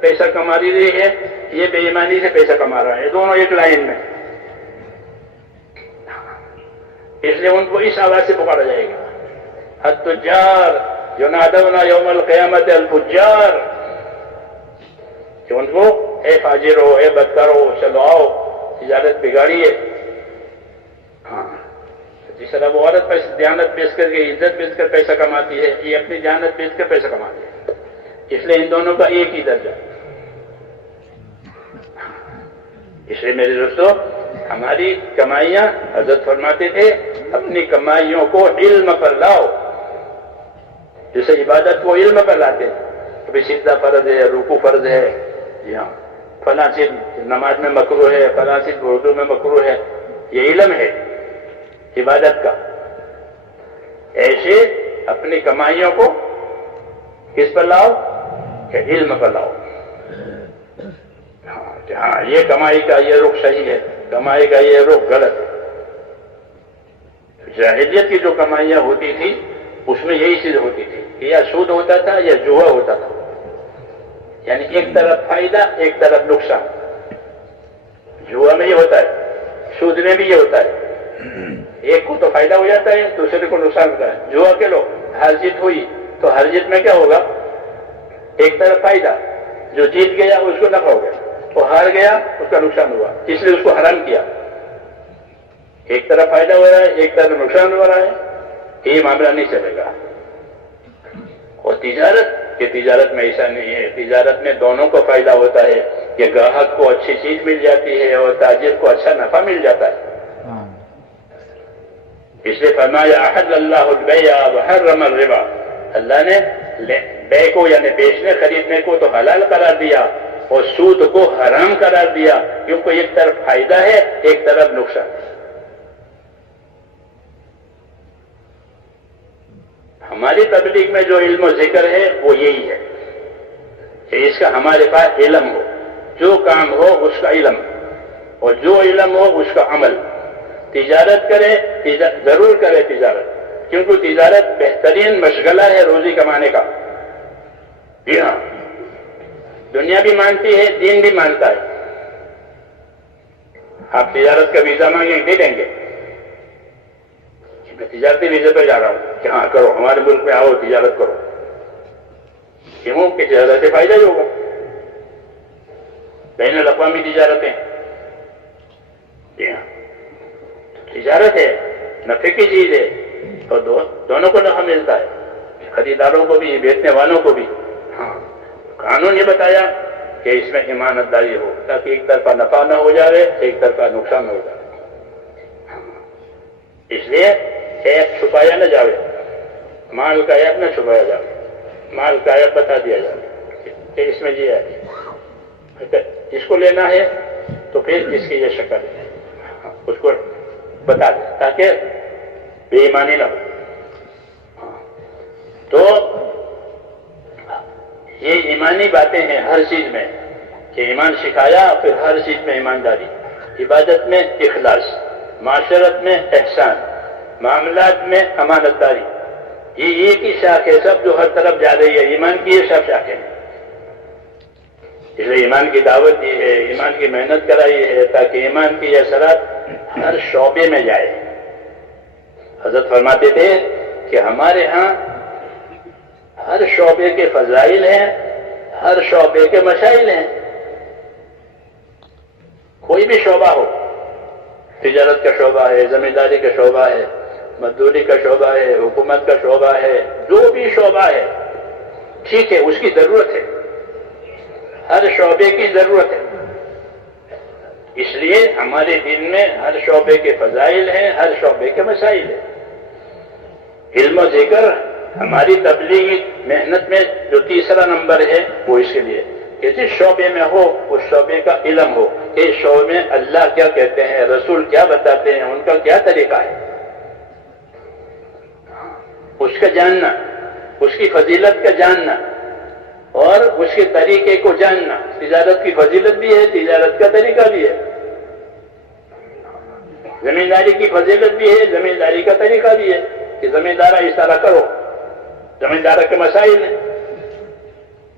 پیسہ کما رہی ہے، یہ بے ایمانی سے پیسہ کما رہا ہے، دونوں ایک لائن میں. اس لیے ان کو اس آواز سے پکارا جائے گا، التجار ینادون یوم القیامت الفجار. کہ ان کو اے فاجر ہو، اے بدکار ہو، چلو آؤ تجارت بگاڑیے. ہاں، جس طرح وہ عورت دیانت بیچ کر کے، عزت بیچ کر پیسہ کماتی ہے، یہ اپنی دیانت بیچ کر پیسہ کماتی ہے. اس لیے ان دونوں کا ایک ہی درجہ. اس لیے میرے دوستو، ہماری کمائیاں، حضرت فرماتے تھے اپنی کمائیوں کو علم پر لاؤ. جیسے عبادت کو علم پر لاتے ہیں، ابھی سجدہ فرض ہے، رکوع فرض ہے، یہاں فلاں چیز نماز میں مکروہ ہے، فلاں چیز اردو میں مکروہ ہے، یہ علم ہے عبادت کا. ایسے اپنی کمائیوں کو کس پر لاؤ؟ کہ علم پر لاؤ. ہاں، یہ کمائی کا یہ رخ صحیح ہے، کمائی کا یہ رخ غلط ہے. جاہلیت کی جو کمائیاں ہوتی تھی اس میں یہی چیز ہوتی تھی کہ یا سود ہوتا تھا یا جوا ہوتا تھا. یعنی ایک طرف فائدہ، ایک طرف نقصان. جوا میں یہ ہوتا ہے، سود میں بھی یہ ہوتا ہے. ایک کو تو فائدہ ہو جاتا ہے، دوسرے کو نقصان ہوتا ہے. جوا کے لو، ہار جیت ہوئی تو ہار جیت میں کیا ہوگا؟ ایک طرف فائدہ، جو جیت گیا اس کو نفع ہو گیا، وہ ہار گیا اس کا نقصان ہوا. اس لیے اس کو حرام کیا. ایک طرف فائدہ ہو رہا ہے، ایک طرف نقصان ہو رہا ہے، یہ معاملہ نہیں چلے گا. اور تجارت میں ایسا نہیں ہے. تجارت میں دونوں کو فائدہ ہوتا ہے کہ گاہک کو اچھی چیز مل جاتی ہے اور تاجر کو اچھا نفع مل جاتا ہے. اس لیے فرمایا احل اللہ البیع وحرم الربا. اللہ نے بے کو یعنی بیچنے خریدنے کو تو حلال قرار دیا اور سود کو حرام قرار دیا، کیونکہ ایک طرف فائدہ ہے، ایک طرف نقصان. ہماری تبلیغ میں جو علم و ذکر ہے وہ یہی ہے کہ اس کا ہمارے پاس علم ہو، جو کام ہو اس کا علم، اور جو علم ہو اس کا عمل. تجارت کرے، ضرور کرے تجارت، کیونکہ تجارت بہترین مشغلہ ہے روزی کمانے کا. جی ہاں، دنیا بھی مانتی ہے، دین بھی مانتا ہے. آپ تجارت کا ویزا مانگیں دے دیں گے. میں تجارتی ویزے پہ جا رہا ہوں کہ ہاں کرو، ہمارے ملک میں آؤ تجارت کرو. کیوں کہ تجارت سے فائدہ ہی ہوگا. بین الاقوامی تجارتیں، جی ہاں، تجارت ہے، نفع کی چیز ہے، اور دونوں کو نفع ملتا ہے، خریداروں کو بھی، بیچنے والوں کو بھی. ہاں، قانون یہ بتایا کہ اس میں امانت داری ہو تاکہ ایک طرفہ نفع نہ ہو جائے، ایک طرفہ نقصان ہو جائے. اس لیے ایپ چھپایا نہ جاوے، مال کا ایپ نہ چھپایا جائے، مال کا ایپ بتا دیا جائے کہ اس میں یہ ہے، اس کو لینا ہے تو پھر اس کی یہ شکل ہے، اس کو بتا دیں تاکہ بے ایمانی نہ ہو. تو یہ ایمانی باتیں ہیں ہر چیز میں کہ ایمان سکھایا، پھر ہر چیز میں ایمانداری. عبادت میں اخلاص، معاشرت میں احسان، معاملات میں امانت داری. یہ ایک ہی شاخ ہے سب جو ہر طرف جا رہی ہے. ایمان کی یہ سب شاخیں ہیں. اس لیے ایمان کی دعوت دی ہے، ایمان کی محنت کرائی ہے تاکہ ایمان کی یہ اثرات ہر شعبے میں جائے. حضرت فرماتے تھے کہ ہمارے ہاں ہر شعبے کے فضائل ہیں، ہر شعبے کے مسائل ہیں. کوئی بھی شعبہ ہو، تجارت کا شعبہ ہے، زمینداری کا شعبہ ہے، مزدوری کا شعبہ ہے، حکومت کا شعبہ ہے، جو بھی شعبہ ہے ٹھیک ہے، اس کی ضرورت ہے، ہر شعبے کی ضرورت ہے. اس لیے ہمارے دین میں ہر شعبے کے فضائل ہیں، ہر شعبے کے مسائل ہیں. علم و ذکر ہماری تبلیغی محنت میں جو تیسرا نمبر ہے وہ اس کے لیے کہ جس شعبے میں ہو اس شعبے کا علم ہو کہ اس شعبے میں اللہ کیا کہتے ہیں، رسول کیا بتاتے ہیں، ان کا کیا طریقہ ہے، اس کا جاننا، اس کی فضیلت کا جاننا. اور اس کے طریقے کو جاننا. تجارت کی فضیلت بھی ہے, تجارت کا طریقہ بھی ہے. زمینداری کی فضیلت بھی ہے, زمینداری کا طریقہ بھی ہے کہ زمیندارہ اس طرح کرو. زمیندارہ کے مسائل ہیں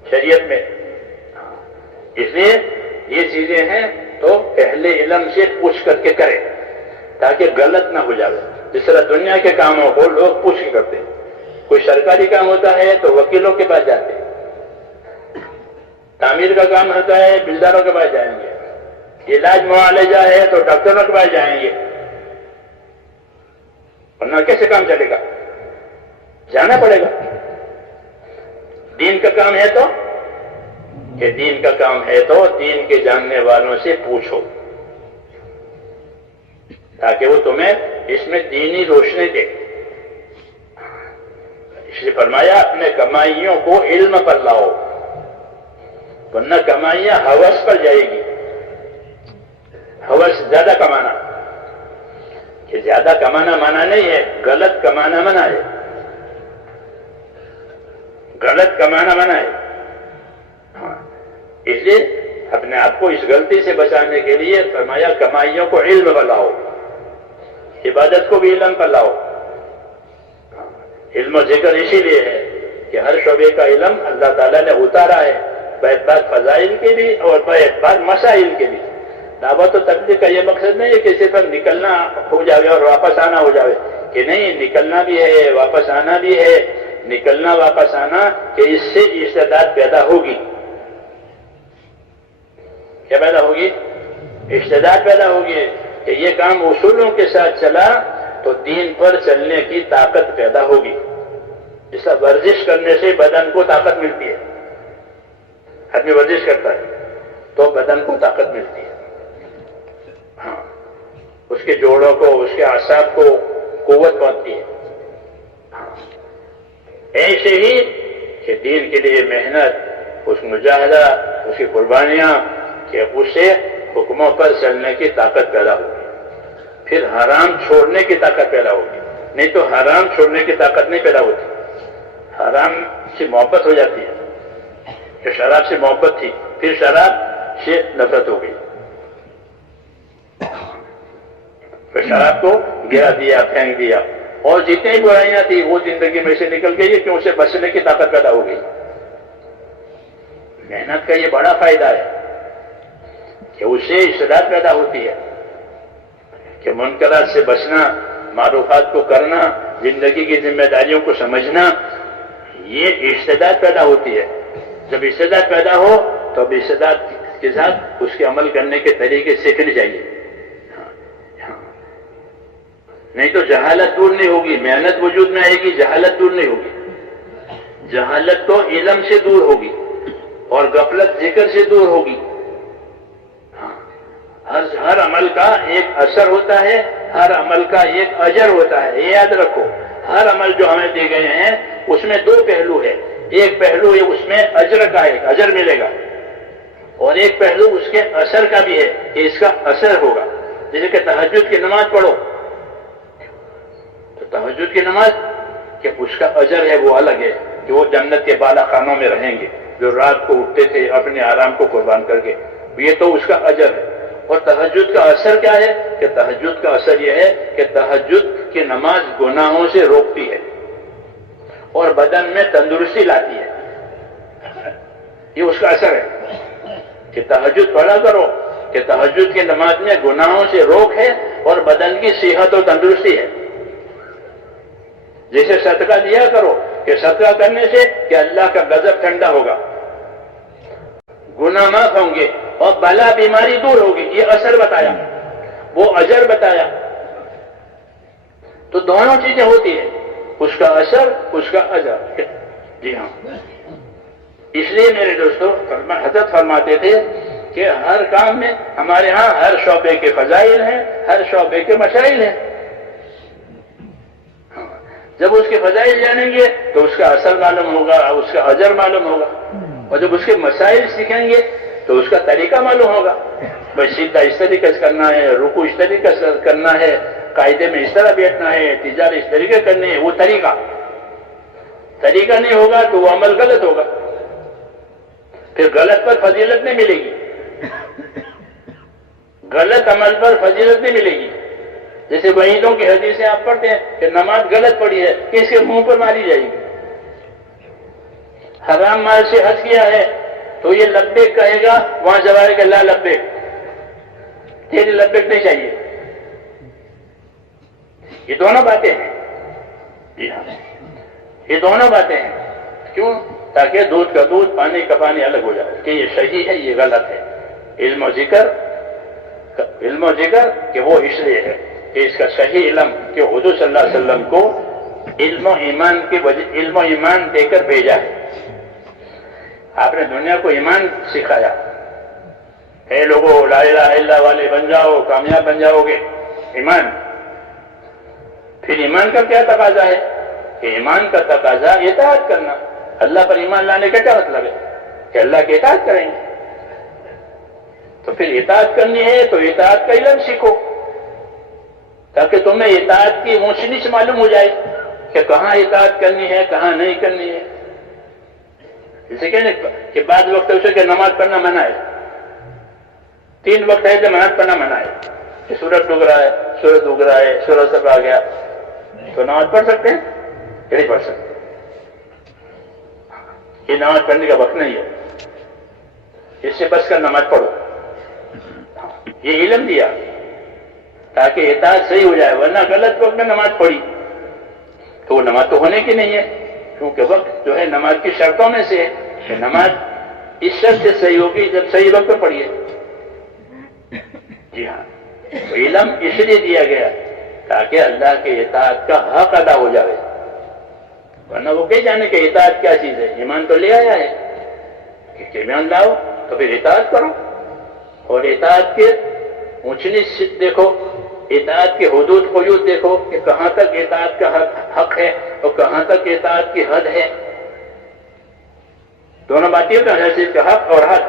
شریعت میں. اس لیے یہ چیزیں ہیں تو اہل علم سے پوچھ کر کے کرے تاکہ غلط نہ ہو جائے. جس طرح دنیا کے کاموں کو لوگ پوچھ کے کرتے ہیں. کوئی سرکاری کام ہوتا ہے تو وکیلوں کے پاس جاتے ہیں, تعمیر کا کام ہوتا ہے بلڈروں کے پاس جائیں گے, علاج معالجہ ہے تو ڈاکٹروں کے پاس جائیں گے, ورنہ کیسے کام چلے گا؟ جانا پڑے گا. دین کا کام ہے تو کہ دین کا کام ہے تو دین کے جاننے والوں سے پوچھو تاکہ وہ تمہیں اس میں دینی روشنی دے. اس لیے فرمایا اپنے کمائیوں کو علم پر لاؤ, ورنہ کمائیاں ہوس پر جائے گی. ہوس زیادہ کمانا, کہ زیادہ کمانا منع نہیں ہے, غلط کمانا منع ہے. غلط کمانا منع ہے. اس لیے اپنے آپ کو اس غلطی سے بچانے کے لیے فرمایا کمائیوں کو علم پر لاؤ, عبادت کو بھی علم پر لاؤ. علم و ذکر اسی لیے ہے کہ ہر شعبے کا علم اللہ تعالیٰ نے اتارا ہے, باعتبار فضائل کے بھی اور باعتبار مسائل کے بھی. دعوت و تبلیغ کا یہ مقصد نہیں ہے کہ صرف نکلنا ہو جاوے اور واپس آنا ہو جاوے, کہ نہیں, نکلنا بھی ہے واپس آنا بھی ہے. نکلنا واپس آنا کہ اس سے استعداد پیدا ہوگی. کیا پیدا ہوگی؟ استعداد پیدا ہوگی کہ یہ کام اصولوں کے ساتھ چلا تو دین پر چلنے کی طاقت پیدا ہوگی. اس طرح ورزش کرنے سے بدن کو طاقت ملتی ہے. آدمی ورزش کرتا ہے تو بدن کو طاقت ملتی ہے. ہاں, اس کے جوڑوں کو, اس کے اعصاب کو قوت پہنچتی ہے. ایسے ہی کہ دین کے لیے محنت, اس مجاہدہ, اس کی قربانیاں, کہ اسے حکموں پر چلنے کی طاقت پیدا ہوگی. پھر حرام چھوڑنے کی طاقت پیدا ہوگی. نہیں تو حرام چھوڑنے کی طاقت نہیں پیدا ہوتی. حرام سے محبت ہو جاتی ہے, کہ شراب سے محبت تھی پھر شراب سے نفرت ہو گئی, پھر شراب کو گرا دیا, پھینک دیا, اور جتنی برائیاں تھی وہ زندگی میں سے نکل گئی کہ اسے بچنے کی طاقت پیدا ہو گئی. محنت کا یہ بڑا فائدہ ہے کہ اسے استعداد پیدا ہوتی ہے کہ منکرات سے بچنا, معروفات کو کرنا, زندگی کی ذمہ داریوں کو سمجھنا, یہ استعداد پیدا ہوتی ہے. جب استعداد پیدا ہو تو اب استعداد کے ساتھ اس کے عمل کرنے کے طریقے سیکھنے چاہیے. نہیں تو جہالت دور نہیں ہوگی. محنت وجود میں آئے گی, جہالت دور نہیں ہوگی. جہالت تو علم سے دور ہوگی اور غفلت ذکر سے دور ہوگی. ہر عمل کا ایک اثر ہوتا ہے, ہر عمل کا ایک اجر ہوتا ہے. یہ یاد رکھو, ہر عمل جو ہمیں دیے گئے ہیں اس میں دو پہلو ہے. ایک پہلو ہے اس میں اجر کا, ایک اجر ملے گا, اور ایک پہلو اس کے اثر کا بھی ہے کہ اس کا اثر ہوگا. جیسے کہ تہجد کی نماز پڑھو تو تہجد کی نماز کہ اس کا اجر ہے وہ الگ ہے, کہ وہ جنت کے بالا خانوں میں رہیں گے جو رات کو اٹھتے تھے اپنے آرام کو قربان کر کے. یہ تو اس کا اجر ہے. اور تہجد کا اثر کیا ہے کہ تہجد کا اثر یہ ہے کہ تہجد کی نماز گناہوں سے روکتی ہے اور بدن میں تندرستی لاتی ہے. یہ اس کا اثر ہے کہ تہجد پڑھا کرو, کہ تہجد کی نماز میں گناہوں سے روک ہے اور بدن کی صحت و تندرستی ہے. جیسے صدقہ دیا کرو کہ صدقہ کرنے سے کہ اللہ کا غضب ٹھنڈا ہوگا, گناہ معاف ہوں گے اور بلا بیماری دور ہوگی. یہ اثر بتایا, وہ اجر بتایا. تو دونوں چیزیں ہوتی ہیں, اس کا اثر, اس کا اجر. جی ہاں, اس لیے میرے دوستو حضرت فرماتے تھے کہ ہر کام میں ہمارے ہاں ہر شعبے کے فضائل ہیں, ہر شعبے کے مسائل ہیں. جب اس کے فضائل جانیں گے تو اس کا اثر معلوم ہوگا, اس کا اجر معلوم ہوگا. اور جب اس کے مسائل سیکھیں گے تو اس کا طریقہ معلوم ہوگا. بھائی سیدھا اس طریقے سے کرنا ہے, رکوع اس طریقے سے کرنا ہے, قاعدے میں اس طرح بیٹھنا ہے, تجارت اس طریقے کرنی ہے. وہ طریقہ نہیں ہوگا تو وہ عمل غلط ہوگا. پھر غلط پر فضیلت نہیں ملے گی، غلط عمل پر فضیلت نہیں ملے گی. جیسے وعیدوں کی حدیثیں آپ پڑھتے ہیں کہ نماز غلط پڑھی ہے کہ اس کے منہ پر ماری جائے گی. حرام مال سے حج کیا ہے تو یہ لبیک کہے گا، وہاں جواب کہ لا لبیک، تیری لبیک نہیں چاہیے. یہ دونوں باتیں ہیں. جی ہاں، یہ دونوں باتیں ہیں. کیوں؟ تاکہ دودھ کا دودھ پانی کا پانی الگ ہو جائے کہ یہ صحیح ہے یہ غلط ہے. علم و ذکر کہ وہ اس لیے ہے کہ اس کا صحیح علم کہ حضور صلی اللہ علیہ وسلم کو علم و ایمان دے کر بھیجا ہے. آپ نے دنیا کو ایمان سکھایا. اے لوگوں لا الہ الا اللہ والے بن جاؤ، کامیاب بن جاؤ گے. ایمان. پھر ایمان کا کیا تقاضا ہے کہ ایمان کا تقاضا اطاعت کرنا. اللہ پر ایمان لانے کا کیا مطلب ہے کہ اللہ کی اطاعت کریں گے. تو پھر اطاعت کرنی ہے تو اطاعت کا علم سیکھو تاکہ تمہیں اطاعت کی اونچ نیچ معلوم ہو جائے کہ کہاں اطاعت کرنی ہے کہاں نہیں کرنی ہے. جیسے کہ بعض وقت اسے کہ نماز پڑھنا منع ہے. 3 وقت ہے کہ نماز پڑھنا منع ہے کہ سورج ڈوب رہا ہے، سورج اگ رہا ہے، سورج سب آ گیا تو نماز پڑھ سکتے ہیں کہ نہیں پڑھ سکتے؟ یہ نماز پڑھنے کا وقت نہیں ہے، اس سے بچ کر نماز پڑھو. یہ علم دیا تاکہ اطاعت صحیح ہو جائے. ورنہ غلط وقت میں نماز پڑھی تو وہ نماز تو ہونے کی نہیں ہے، کیونکہ وقت جو ہے نماز کی شرطوں میں سے ہے کہ نماز اس شرط سے صحیح ہوگی جب صحیح وقت پہ پڑھیے. جی ہاں، علم اس لیے دیا گیا تاکہ اللہ کے اطاعت کا حق ادا ہو جائے. ورنہ وہ کہ جانے کہ اطاعت کیا چیز ہے. ایمان تو لے آیا ہے کہ ایمان لاؤ تو پھر اطاعت کرو. اور اطاعت کے اونچ نیچ دیکھو، اطاعت کے حدود قیود دیکھو کہ کہاں تک اطاعت کا حق ہے اور کہاں تک اطاعت کی حد ہے. دونوں باتیں ہوتا ہے، حیثیت کا حق اور حد،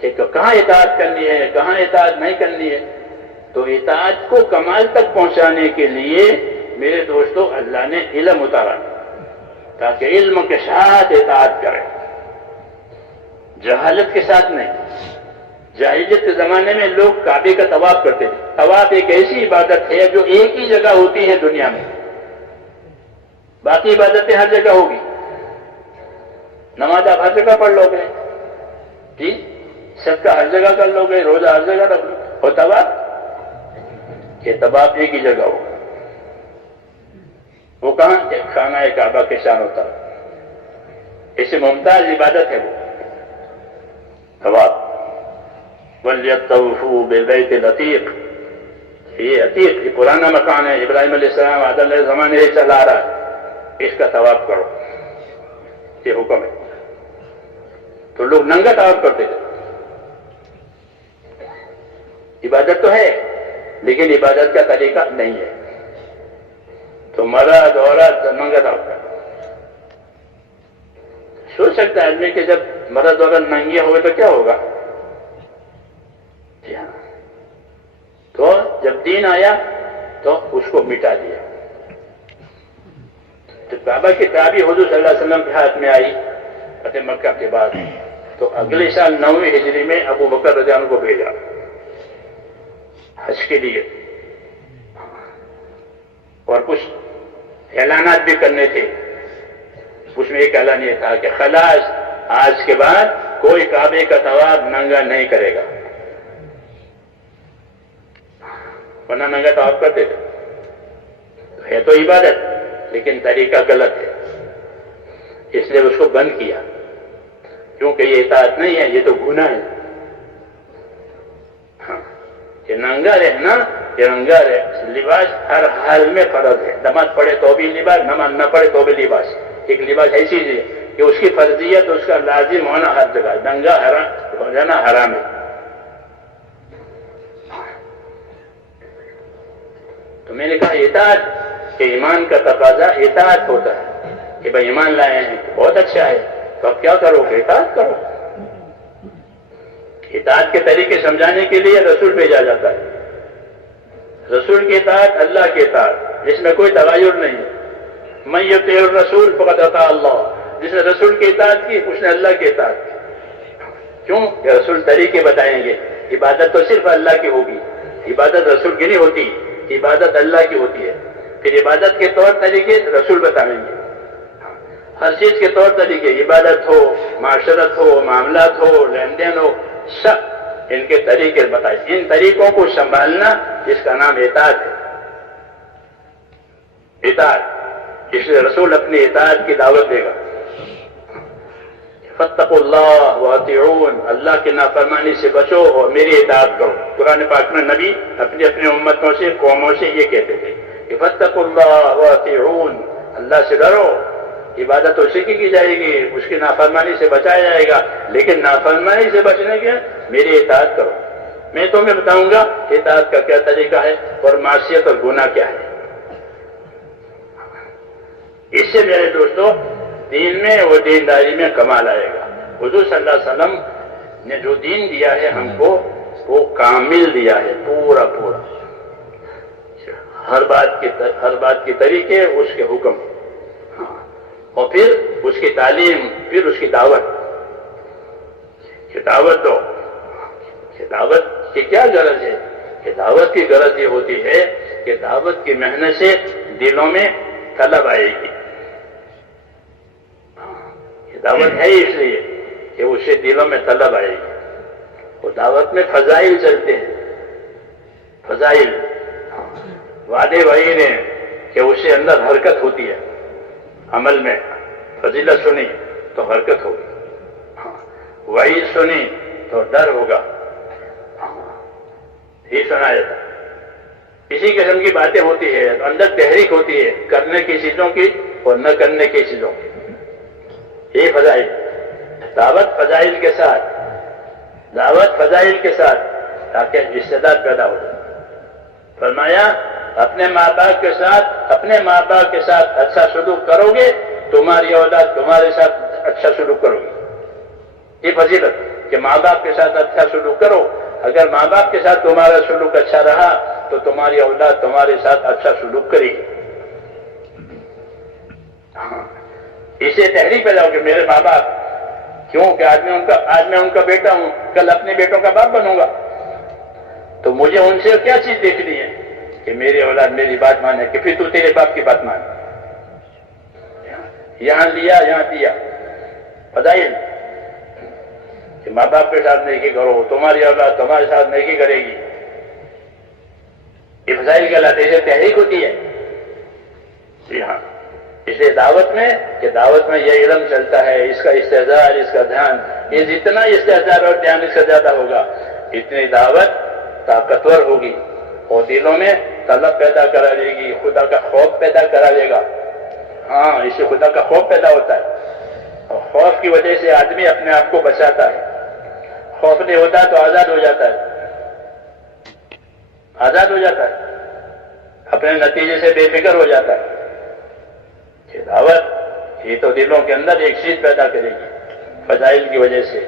کہ کہاں اطاعت کرنی ہے کہاں اطاعت نہیں کرنی ہے. تو اطاعت کو کمال تک پہنچانے کے لیے میرے دوستو اللہ نے علم اتارا تاکہ علم کے ساتھ اطاعت کرے، جہالت کے ساتھ نہیں. جاہلیت کے زمانے میں لوگ کعبے کا طواف کرتے تھے. طواف ایک ایسی عبادت ہے جو ایک ہی جگہ ہوتی ہے دنیا میں، باقی عبادتیں ہر جگہ ہوگی. نماز آپ ہر جگہ پڑھ لو گے، جی صدقہ ہر جگہ کر لو گے، روزہ ہر جگہ رکھ لو. اور طواف، یہ طواف ایک ہی جگہ ہوگا. وہ کہاں؟ خانہ کعبہ کے شان ہوتا ہے. اسے ممتاز عبادت ہے وہ طواف. وَلْيَطَّوِفُوا بِالْبَيْتِ الْعَتِيقِ، یہ عتیق یہ پرانا مکان ہے، ابراہیم علیہ السلام آدم علیہ الزمانے سے چلا رہا ہے، اس کا طواف کرو، یہ حکم ہے. تو لوگ ننگا طواف کرتے تھے. عبادت تو ہے لیکن عبادت کا طریقہ نہیں ہے. تو مرد عورت ننگا طواف کرو. سوچ سکتا ہے آدمی کہ جب مرد عورت ننگے ہوئے تو کیا ہوگا. تو جب دین آیا تو اس کو مٹا دیا. تو کعبہ کی چابی حضور صلی اللہ علیہ وسلم کے ہاتھ میں آئی فتح مکہ کے بعد، تو اگلے سال 9ویں ہجری میں ابو بکر رضی اللہ عنہ کو بھیجا حج کے لیے. اور کچھ اعلانات بھی کرنے تھے. اس میں ایک اعلان یہ تھا کہ خلاص آج کے بعد کوئی کعبے کا طواف ننگا نہیں کرے گا. ورنہ ننگا طواف کرتے تھے. ہے تو عبادت لیکن طریقہ غلط ہے، اس لیے اس کو بند کیا، کیونکہ یہ اطاعت نہیں ہے، یہ تو گناہ ہے. ہاں، یہ ننگا رہنا، یہ ننگا لباس ہر حال میں فرض ہے. نماز پڑھے تو بھی لباس، نماز نہ پڑھے تو بھی لباس. ایک لباس ایسی چیز ہے کہ اس کی فرضیت اس کا لازم ہونا ہر جگہ. ننگا حرام ہو جانا حرام ہے. تو میں نے کہا اطاعت کہ ایمان کا تقاضا اطاعت ہوتا ہے کہ بھائی ایمان لائے ہیں بہت اچھا ہے، تو اب کیا کرو کہ اطاعت کرو. اطاعت کے طریقے سمجھانے کے لیے رسول بھیجا جاتا ہے. رسول کی اطاعت اللہ کی اطاعت، جس میں کوئی تغیر نہیں ہے. من یطیع الرسول فقد اطاع اللہ، جس نے رسول کی اطاعت کی اس نے اللہ کی اطاعت کی. کیوں کہ رسول طریقے بتائیں گے. عبادت تو صرف اللہ کی ہوگی, عبادت رسول کی نہیں ہوتی, عبادت اللہ کی ہوتی ہے. پھر عبادت کے طور طریقے رسول بتائیں گے. ہر چیز کے طور طریقے, عبادت ہو, معاشرت ہو, معاملات ہو, لین دین ہو, سب ان کے طریقے بتائے. ان طریقوں کو سنبھالنا اس کا نام اطاعت ہے. اطاعت, اس لیے رسول اپنی اطاعت کی دعوت دے گا. فاتقوا اللہ واطیعون, اللہ کی نافرمانی سے بچو اور میری اطاعت کرو. قرآن پاک میں نبی اپنی اپنی امتوں سے, قوموں سے یہ کہتے تھے کہ فاتقوا اللہ واطیعون, اللہ سے ڈرو. عبادت اسی کی جائے گی, اس کی نافرمانی سے بچایا جائے گا, لیکن نافرمانی سے بچنے کے میری اطاعت کرو. میں تمہیں بتاؤں گا اطاعت کا کیا طریقہ ہے اور معصیت اور گناہ کیا ہے. اس سے میرے دوستو دین میں اور دینداری میں کمال آئے گا. حضور صلی اللہ علیہ وسلم نے جو دین دیا ہے ہم کو وہ کامل دیا ہے, پورا پورا. ہر بات کے طریقے, اس کے حکم, اور پھر اس کی تعلیم, پھر اس کی دعوت. کہ دعوت دو, کہ دعوت کی کیا غرض ہے؟ کہ دعوت کی غرض یہ ہوتی ہے کہ دعوت کی محنت سے دلوں میں طلب آئے گی. دعوت ہے اس لیے کہ اسے دلوں میں طلب آئے گی. اور دعوت میں فضائل چلتے ہیں, فضائل, وعدے وہی نے کہ اسے اندر حرکت ہوتی ہے. عمل میں فضیلت سنی تو حرکت ہوگی, وعید سنی تو ڈر ہوگا. یہ سنا جاتا, اسی قسم کی باتیں ہوتی ہے, اندر تحریک ہوتی ہے کرنے کی چیزوں کی اور نہ کرنے کی چیزوں کی. یہ فضائل, دعوت فضائل کے ساتھ, دعوت فضائل کے ساتھ, تاکہ استعداد پیدا ہو جائے. فرمایا اپنے ماں باپ کے ساتھ اچھا سلوک کرو گے, تمہاری اولاد تمہارے ساتھ اچھا سلوک کرو گی. یہ فضیلت کہ ماں باپ کے ساتھ اچھا سلوک کرو. اگر ماں باپ کے ساتھ تمہارا سلوک اچھا رہا تو تمہاری اولاد تمہارے ساتھ اچھا سلوک کرے گی. اسے تحریک پیدا ہوگی میرے ماں باپ, کیوں کہ آج میں ان کا بیٹا ہوں, کل اپنے بیٹوں کا باپ بنوں گا, تو مجھے ان سے کیا چیز دیکھنی ہے کہ میری اولاد میری بات مانے, کہ پھر تو تیرے باپ کی بات مان. یہاں لیا یہاں دیا. فضائل کہ ماں باپ کے ساتھ نیکی کرو, تمہاری اولاد تمہارے ساتھ نیکی کرے گی. یہ فضائل کہلاتے ہیں, تحریک ہوتی ہے. جی ہاں, اس لیے دعوت میں یہ علم چلتا ہے, اس کا استحضار, اس کا دھیان. یہ جتنا استحضار اور دھیان اس کا زیادہ ہوگا, اتنی دعوت طاقتور ہوگی اور دلوں میں طلب پیدا کرا دے گی, خدا کا خوف پیدا کرا دے گا. ہاں, اس سے خدا کا خوف پیدا ہوتا ہے, اور خوف کی وجہ سے آدمی اپنے آپ کو بچاتا ہے. خوف نہیں ہوتا تو آزاد ہو جاتا ہے, آزاد ہو جاتا ہے, اپنے نتیجے سے بے فکر ہو جاتا ہے. کہ دعوت یہ تو دلوں کے اندر ایک چیز پیدا کرے گی فضائل کی وجہ سے.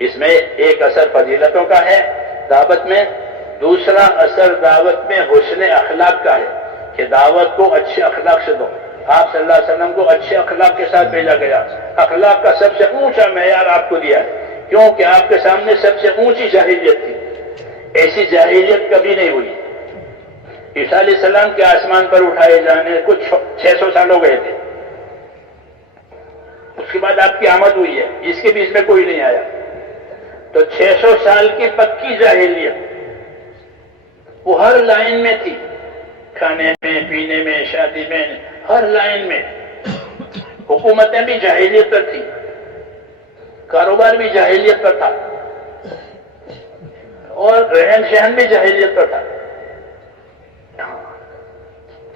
اس میں ایک اثر فضیلتوں کا ہے دعوت میں, دوسرا اثر دعوت میں حسن اخلاق کا ہے کہ دعوت کو اچھے اخلاق سے دو. آپ صلی اللہ علیہ وسلم کو اچھے اخلاق کے ساتھ بھیجا گیا. اخلاق کا سب سے اونچا معیار آپ کو دیا ہے, کیونکہ آپ کے سامنے سب سے اونچی جاہلیت تھی. ایسی جاہلیت کبھی نہیں ہوئی. عیسیٰ علیہ السلام کے آسمان پر اٹھائے جانے کچھ 600 سال ہو گئے تھے. اس کے بعد آپ کی آمد ہوئی ہے, اس کے بیچ میں کوئی نہیں آیا. تو 600 سال کی پکی جاہلیت وہ ہر لائن میں تھی, کھانے میں, پینے میں, شادی میں, ہر لائن میں. حکومتیں بھی جاہلیت پر تھی, کاروبار بھی جاہلیت پر تھا, اور رہن سہن بھی جاہلیت پر تھا.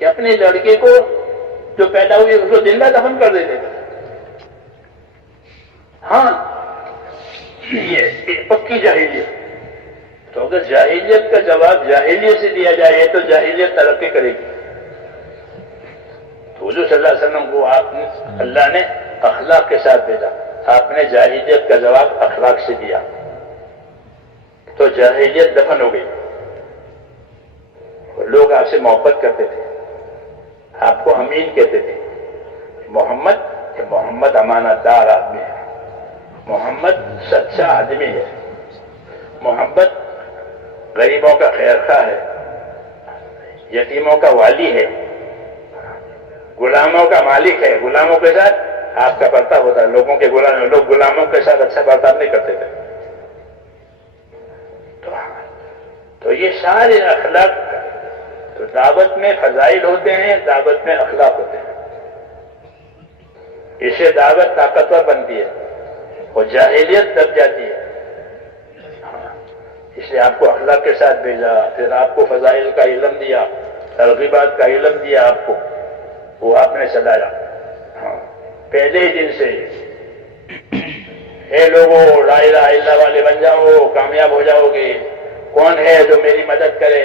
کہ اپنے لڑکے کو جو پیدا ہوئی اس کو زندہ دفن کر دیتے تھے. ہاں, یہ پکی جاہلیت. تو اگر جاہلیت کا جواب جاہلیت سے دیا جائے تو جاہلیت ترقی کرے گی. تو حضور صلی اللہ علیہ وسلم کو اللہ نے اخلاق کے ساتھ بھیجا. آپ نے جاہلیت کا جواب اخلاق سے دیا تو جاہلیت دفن ہو گئی. لوگ آپ سے محبت کرتے تھے, آپ کو امین کہتے تھے. محمد امانت دار آدمی ہے, محمد سچا آدمی ہے، محمد غریبوں کا خیر خواہ ہے، یتیموں کا والی ہے، غلاموں کا مالک ہے. غلاموں کے ساتھ آپ کا برتاؤ ہوتا ہے. لوگوں کے لوگ غلاموں کے ساتھ اچھا برتاؤ نہیں کرتے تھے. تو یہ سارے اخلاق، تو دعوت میں فضائل ہوتے ہیں، دعوت میں اخلاق ہوتے ہیں. اس سے دعوت طاقتور بنتی ہے اور جاہلیت دب جاتی ہے. اس لیے آپ کو اخلاق کے ساتھ بھیجا، پھر آپ کو فضائل کا علم دیا، ترغیبات کا علم دیا آپ کو، وہ آپ نے چلایا. پہلے ہی دن سے اے لوگوں لا الہ الا اللہ والے بن جاؤ، کامیاب ہو جاؤ گے. کون ہے جو میری مدد کرے؟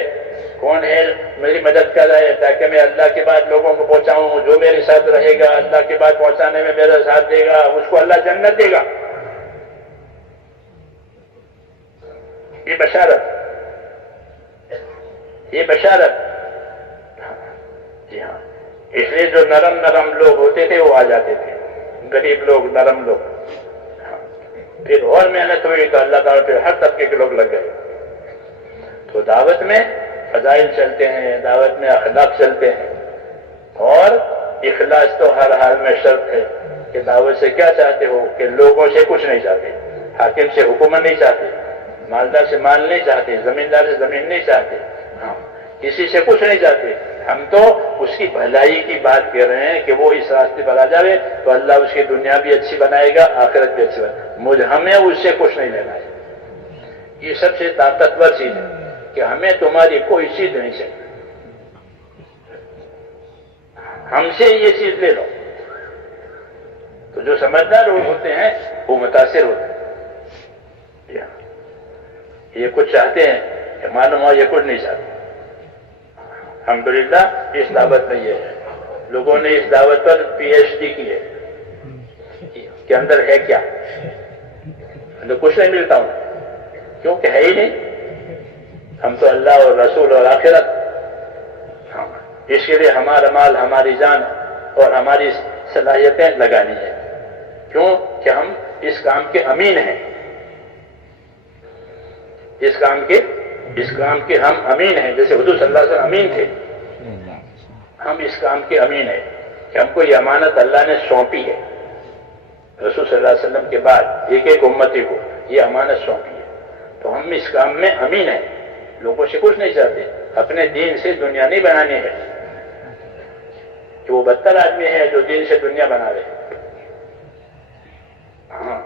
کون ہے میری مدد کر رہے تاکہ میں اللہ کے بعد لوگوں کو پہنچاؤں؟ جو میرے ساتھ رہے گا، اللہ کے بعد پہنچانے میں میرا ساتھ دے گا، اس کو اللہ جنت دے گا. یہ بشارت، یہ بشارت. جی ہاں، اس لیے جو نرم نرم لوگ ہوتے تھے وہ آ جاتے تھے، غریب لوگ، نرم لوگ. پھر اور محنت ہوئی تو اللہ تعالیٰ پھر ہر طبقے کے لوگ لگ گئے. تو دعوت میں فضائل چلتے ہیں، دعوت میں اخلاق چلتے ہیں. اور اخلاص تو ہر حال میں شرط ہے کہ دعوت سے کیا چاہتے ہو؟ کہ لوگوں سے کچھ نہیں چاہتے، حاکم سے حکومت نہیں چاہتے، مالدار سے مال نہیں چاہتے، زمیندار سے زمین نہیں چاہتے، کسی سے کچھ نہیں چاہتے. ہم تو اس کی بھلائی کی بات کر رہے ہیں کہ وہ اس راستے پر آ جائے تو اللہ اس کی دنیا بھی اچھی بنائے گا، آخرت بھی اچھی بنائے گا. ہمیں اس سے کچھ نہیں لینا ہے. یہ سب سے طاقتور چیز ہے کہ ہمیں تمہاری کوئی چیز نہیں چاہیے، ہم سے یہ چیز لے لو. تو جو سمجھدار لوگ ہوتے ہیں وہ متاثر ہوتے ہیں. یہ کچھ چاہتے ہیں کہ معلوم ہو یہ کچھ نہیں چاہتے. الحمدللہ اس دعوت میں یہ ہے، لوگوں نے اس دعوت پر پی ایچ ڈی کی ہے کہ اندر ہے کیا. اندر کچھ نہیں ملتا ہوں کیونکہ ہے ہی نہیں. ہم تو اللہ اور رسول اور آخرت، اس کے لیے ہمارا مال، ہماری جان اور ہماری صلاحیتیں لگانی ہے. کیوں کہ ہم اس کام کے امین ہیں. اس کام کے ہم امین ہیں. جیسے حضور صلی اللہ علیہ وسلم امین تھے، ہم اس کام کے امین ہیں کہ ہم کو یہ امانت اللہ نے سونپی ہے. رسول صلی اللہ علیہ وسلم کے بعد ایک ایک امتی کو یہ امانت سونپی ہے. تو ہم اس کام میں امین ہیں. لوگوں سے کچھ نہیں چاہتے، اپنے دین سے دنیا نہیں بنانی ہے. کہ وہ بدتر آدمی ہے جو دین سے دنیا بنا رہے. ہاں،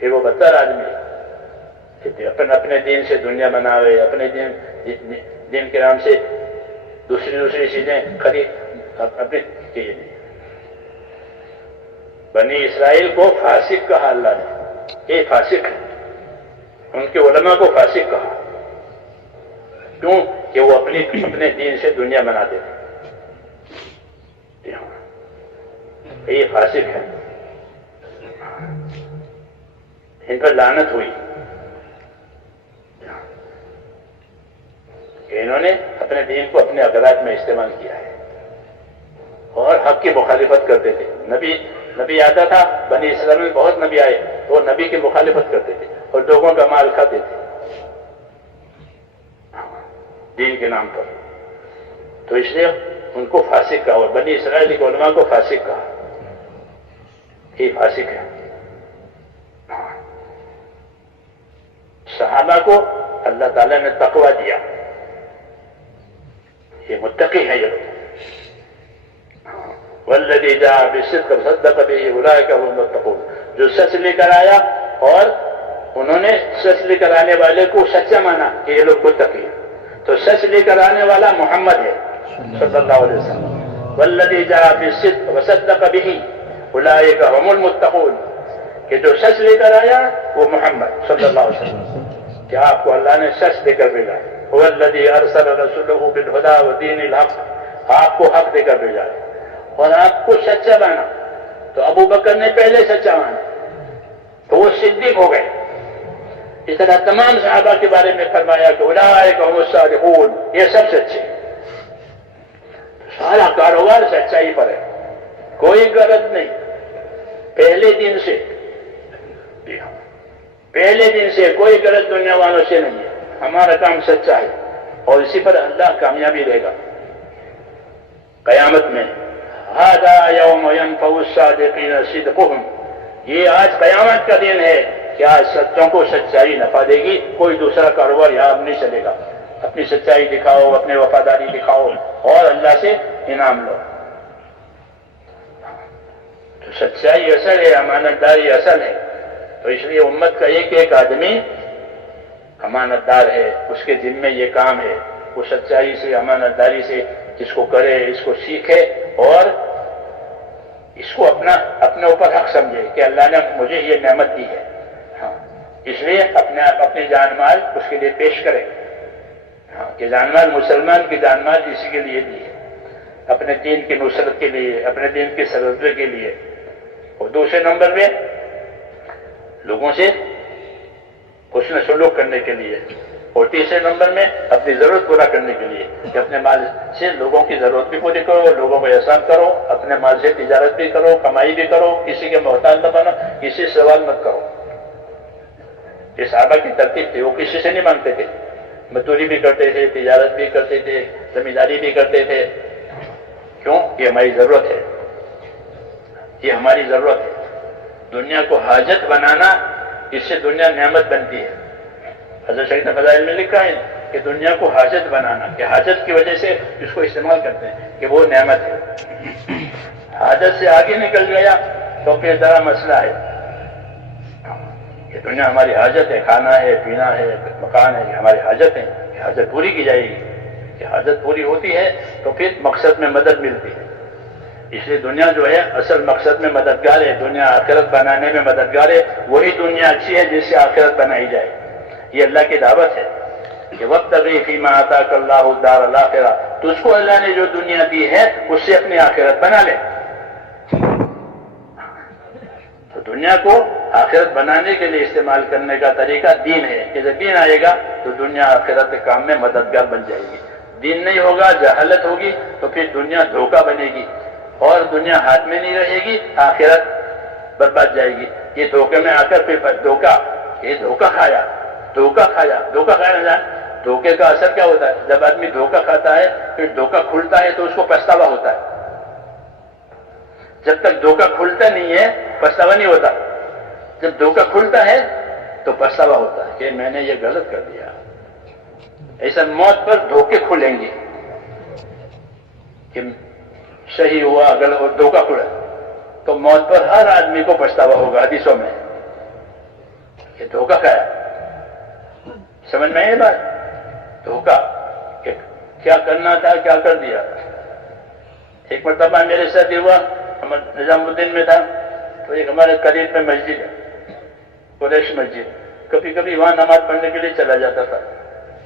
کہ وہ بدتر آدمی ہے اپنے دین سے دنیا بناوے، اپنے دین کے نام سے دوسری چیزیں خرید اپنے چیزیں. بنی اسرائیل کو فاسق کہا اللہ نے، یہ فاسق ہے. ان کے علماء کو فاسق کہا. کیوں کہ وہ اپنے دین سے دنیا بناتے تھے. یہ فاسق ہے. ان پر لعنت ہوئی کہ انہوں نے اپنے دین کو اپنے اغراض میں استعمال کیا ہے اور حق کی مخالفت کرتے تھے. نبی آتا تھا، بنی اسرائیل میں بہت نبی آئے تو وہ نبی کی مخالفت کرتے تھے اور لوگوں کا مال کھاتے تھے دین کے نام پر. تو اس لیے ان کو فاسق کہا اور بنی اسرائیل کے علماء کو فاسق کہا. یہ فاسق ہے. صحابہ کو اللہ تعالیٰ نے تقویٰ دیا، یہ متقی ہے. یہ لوگ والذی جاء بالصدق وصدق به اولئک هم المتقون، جو سچ لے کر آیا اور انہوں نے سچ لے کر آنے والے کو سچا مانا کہ یہ لوگ متقی ہیں. تو سچ لے کر آنے والا محمد ہے صلی اللہ علیہ وسلم. والذی جاء بالصدق وصدق به اولئک هم المتقون، کہ جو سچ لے کر آیا وہ محمد صلی اللہ علیہ وسلم، کہ آپ کو اللہ نے سچ دے کر بھیجا. هو الذی ارسل رسوله بالهدى ودین الحق، آپ کو حق دے کر بھیجا ہے اور آپ کو سچا مانا. تو ابو بکر نے پہلے سچا مانا تو وہ صدیق ہو گئے. اس طرح تمام صحابہ کے بارے میں فرمایا کہ اولئک هم الصادقون، یہ سب سچے. سارا کاروبار سچائی پر ہے، کوئی غرض نہیں. پہلے دن سے جی ہاں، پہلے دن سے کوئی غلط دنیا والوں سے نہیں ہے، ہمارا کام سچا ہے اور اسی پر اللہ کامیابی دے گا قیامت میں۔ ھذا یوم ینفع الصادقین صدقہم، یہ آج قیامت کا دن ہے کہ آج سچوں کو سچائی نفع دے گی، کوئی دوسرا کاروبار یہاں اب نہیں چلے گا۔ اپنی سچائی دکھاؤ، اپنی وفاداری دکھاؤ اور اللہ سے انعام لو۔ تو سچائی اصل ہے، امانت داری اصل ہے، تو اس لیے امت کا ایک ایک آدمی امانت دار ہے، اس کے ذمے یہ کام ہے، وہ سچائی سے امانت داری سے اس کو کرے، اس کو سیکھے اور اس کو اپنے اوپر حق سمجھے کہ اللہ نے مجھے یہ نعمت دی ہے، ہاں اس لیے اپنے جان مال اس کے لیے پیش کرے، ہاں کہ جان مال مسلمان کی جان مال اسی کے لیے دی ہے، اپنے دین کی نصرت کے لیے، اپنے دین کی سربراہی کے لیے، اور دوسرے نمبر میں لوگوں سے حسن سلوک کرنے کے لیے، اور تیسرے نمبر میں اپنی ضرورت پورا کرنے کے لیے کہ اپنے مال سے لوگوں کی ضرورت بھی پوری کرو، لوگوں کو احسان کرو، اپنے مال سے تجارت بھی کرو، کمائی بھی کرو، کسی کے محتاج نہ بنو، کسی سے سوال مت کرو۔ یہ صحابہ کی ترتیب تھی، وہ کسی سے نہیں مانگتے تھے، مزدوری بھی کرتے تھے، تجارت بھی کرتے تھے، زمینداری بھی کرتے تھے، کیوں؟ یہ ہماری ضرورت ہے، یہ ہماری ضرورت ہے۔ دنیا کو حاجت بنانا، اس سے دنیا نعمت بنتی ہے۔ حضرت شریف نے فضائل میں لکھا ہے کہ دنیا کو حاجت بنانا، کہ حاجت کی وجہ سے اس کو استعمال کرتے ہیں کہ وہ نعمت ہے۔ حاجت سے آگے نکل گیا تو پھر ذرا مسئلہ ہے۔ یہ دنیا ہماری حاجت ہے، کھانا ہے، پینا ہے، مکان ہے، یہ ہماری حاجت ہے، یہ حاجت پوری کی جائے گی۔ کہ حاجت پوری ہوتی ہے تو پھر مقصد میں مدد ملتی ہے۔ اس لیے دنیا جو ہے اصل مقصد میں مددگار ہے، دنیا آخرت بنانے میں مددگار ہے، وہی دنیا اچھی ہے جس سے آخرت بنائی جائے۔ یہ اللہ کی دعوت ہے کہ وابتغ فیما آتاک اللہ الدار الآخرہ، تو اس کو اللہ نے جو دنیا دی ہے اس سے اپنی آخرت بنا لے۔ تو دنیا کو آخرت بنانے کے لیے استعمال کرنے کا طریقہ دین ہے کہ جب دین آئے گا تو دنیا آخرت کے کام میں مددگار بن جائے گی۔ دین نہیں ہوگا، جہالت ہوگی تو پھر دنیا دھوکہ بنے گی، اور دنیا ہاتھ میں نہیں رہے گی، آخرت برباد جائے گی۔ یہ دھوکے میں آ کر پھر دھوکہ کھایا نہ جان۔ دھوکے کا اثر کیا ہوتا ہے؟ جب آدمی دھوکہ کھاتا ہے پھر دھوکہ کھلتا ہے تو اس کو پچھتاوا ہوتا ہے۔ جب تک دھوکہ کھلتا نہیں ہے پچھتاوا نہیں ہوتا، جب دھوکہ کھلتا ہے تو پچھتاوا ہوتا ہے کہ میں نے یہ غلط کر دیا۔ ایسا موت پر دھوکے کھلیں گے کہ صحیح ہوا غلط اور دھوکہ کھلا، تو موت پر ہر آدمی کو پچھتاوا ہوگا۔ حدیثوں میں کہ دھوکہ کھایا، سمجھ میں یہ بات؟ دھوکہ کہ کیا کرنا تھا کیا کر دیا۔ ایک مرتبہ میرے ساتھ یہ ہوا، نظام الدین میں تھا، تو ایک ہمارے قریب میں مسجد ہے، قریش مسجد، کبھی کبھی وہاں نماز پڑھنے کے لیے چلا جاتا تھا،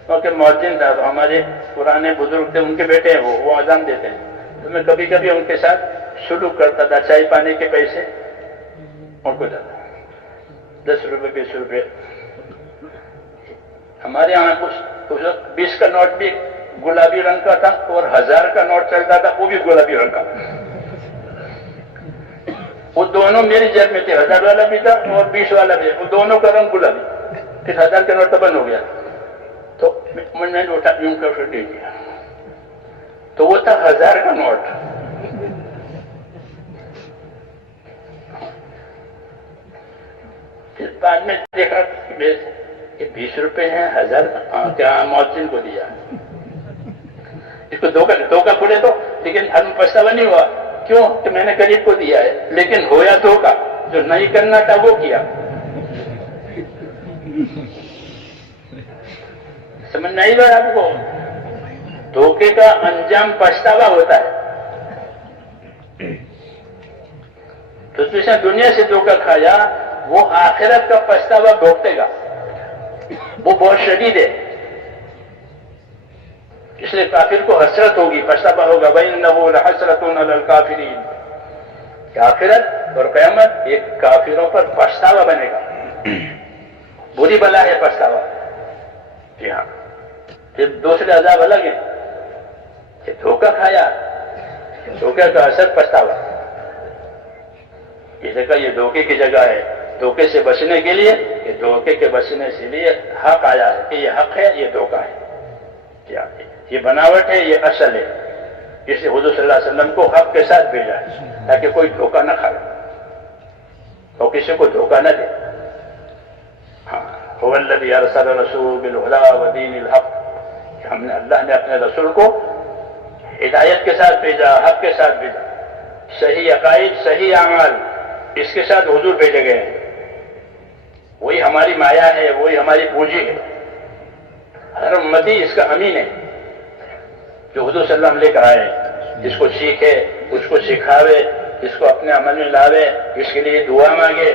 کیونکہ مؤذن تھا، تو ہمارے پرانے بزرگ تھے، ان کے بیٹے ہیں، وہ اذان دیتے ہیں، تو میں کبھی کبھی ان کے ساتھ سلوک کرتا تھا، چائے پانی کے پیسے ان کو دیتا، 10 روپے 20 روپے۔ ہمارے یہاں کچھ 20 کا نوٹ بھی گلابی رنگ کا تھا اور 1000 کا نوٹ چلتا تھا، وہ بھی گلابی رنگ کا۔ وہ دونوں میری جیب میں تھے، 1000 والا بھی تھا اور 20 والا بھی، وہ دونوں کا رنگ گلابی۔ پھر 1000 کا نوٹ تو بند ہو گیا، تو میں نے اٹھا یوں کر دے دیا، تو وہ تھا 1000 کا نوٹ۔ پھر بعد میں دیکھا کہ 20 روپے ہیں، 1000 کیا مؤذن کو دیا، اس کو دھوکہ کھلے تو، لیکن ہم پچھتاوا نہیں ہوا، کیوں کہ میں نے غریب کو دیا ہے، لیکن ہویا دھوکہ، جو نہیں کرنا تھا وہ کیا۔ سمجھ نہیں آیا آپ کو؟ دھوکے کا انجام پچھتاوا ہوتا ہے۔ تو جس نے دنیا سے دھوکہ کھایا وہ آخرت کا پچھتاوا بھوگتے گا، وہ بہت شدید ہے۔ اس لیے کافر کو حسرت ہوگی، پچھتاوا ہوگا، وَإِنَّهُ لَحَسْرَةٌ عَلَى الْكَافِرِينَ، کہ آخرت اور قیامت ایک کافروں پر پچھتاوا بنے گا، بری بلا ہے پچھتاوا۔ جی ہاں، پھر دوسرے عذاب الگ ہیں کہ دھوکہ کھایا، دھوکے کا اثر پچھتاوا۔ یہ جگہ یہ دھوکے کی جگہ ہے، دھوکے سے بچنے کے لیے کہ دھوکے کے بچنے سے لیے حق آیا ہے کہ یہ حق ہے یہ دھوکہ ہے، کیا یہ بناوٹ ہے یہ اصل ہے، اس لیے حضور صلی اللہ علیہ وسلم کو حق کے ساتھ بھیجا ہے تاکہ کوئی دھوکہ نہ کھائے اور کسی کو دھوکہ نہ دے۔ ہاں هو الذی ارسل رسول بالهدى ودین الحق، کہ ہم نے اللہ نے اپنے رسول کو ہدایت کے ساتھ بھیجا، حق کے ساتھ بھیجا، صحیح عقائد صحیح اعمال اس کے ساتھ حضور بھیجے گئے ہیں۔ وہی ہماری مایا ہے، وہی ہماری پونجی ہے، ہر امتی اس کا امین ہے جو حضور صلی اللہ علیہ وسلم لے کر آئے، جس کو سیکھے اس کو سکھاوے، اس کو اپنے عمل میں لاوے، اس کے لیے دعا مانگے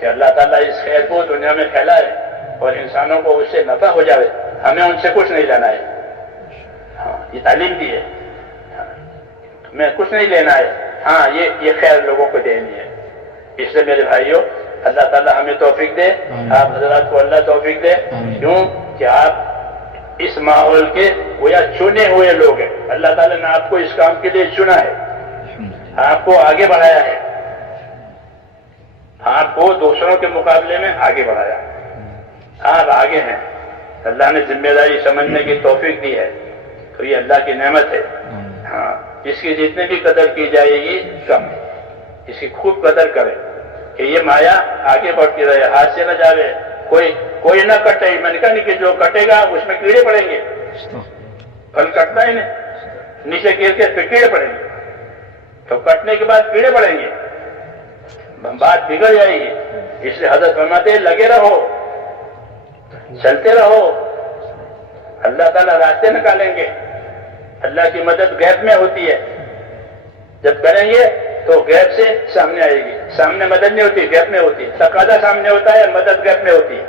کہ اللہ تعالیٰ اس خیر کو دنیا میں پھیلائے اور انسانوں کو اس سے نفع ہو جاوے، ہمیں ان سے کچھ نہیں لینا ہے۔ ہاں یہ تعلیم دی ہے، ہمیں کچھ نہیں لینا ہے، ہاں یہ خیر لوگوں کو دینی ہے۔ اس لیے میرے بھائیوں اللہ تعالیٰ ہمیں توفیق دے، آپ حضرات کو اللہ توفیق دے، کیوں کہ آپ اس ماحول کے گویا چنے ہوئے لوگ ہیں۔ اللہ تعالیٰ نے آپ کو اس کام کے لیے چنا ہے، آپ کو آگے بڑھایا ہے، آپ کو دوسروں کے مقابلے میں آگے بڑھایا ہے، آپ آگے ہیں، اللہ نے ذمہ داری سمجھنے کی توفیق دی ہے، تو یہ اللہ کی نعمت ہے۔ ہاں اس کی جتنی بھی قدر کی جائے گی کم ہے، اس کی خوب قدر کرے کہ یہ مایا آگے بڑھتی رہے، ہاتھ سے نہ جاوے، کوئی نہ کٹے۔ میں نے کہا نہیں کہ جو کٹے گا اس میں کیڑے پڑیں گے، پھل کٹتا ہے نہیں، نیچے گر کے پھر کیڑے پڑیں گے، تو کٹنے کے بعد کیڑے پڑیں گے، بات بگڑ جائے گی۔ اس لیے حضرت فرماتے ہیں لگے رہو، چلتے رہو، اللہ تعالیٰ راستے نکالیں گے۔ اللہ کی مدد غیب میں ہوتی ہے، جب کریں گے تو غیب سے سامنے آئے گی، سامنے مدد نہیں ہوتی غیب میں ہوتی ہے، تقاضا سامنے ہوتا ہے مدد غیب میں ہوتی ہے۔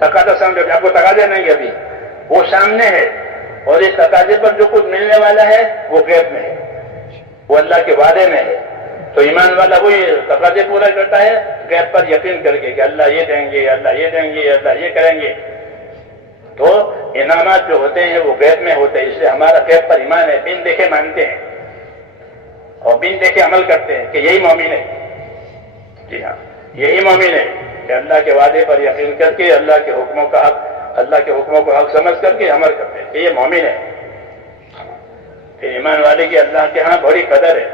تقاضا سامنے ہوتا ہے، آپ کو تقاضے نہیں گے ابھی، وہ سامنے ہے، اور اس تقاضے پر جو کچھ ملنے والا ہے وہ غیب میں ہے، وہ اللہ کے وعدے میں ہے۔ تو ایمان والا وہی تقاضے پورا کرتا ہے غیب پر یقین کر کے کہ اللہ یہ دیں گے، اللہ یہ دیں گے، اللہ یہ کریں گے، تو انعامات جو ہوتے ہیں وہ غیب میں ہوتے ہیں۔ اس لیے ہمارا غیب پر ایمان ہے، بن دیکھے مانتے ہیں اور بن دیکھے عمل کرتے ہیں کہ یہی مومن ہے۔ جی ہاں یہی مومن ہے کہ اللہ کے وعدے پر یقین کر کے اللہ کے حکموں کو حق سمجھ کر کے عمل کرتے ہیں کہ یہ مومن ہے۔ پھر ایمان والے کی اللہ کے ہاں بڑی قدر ہے،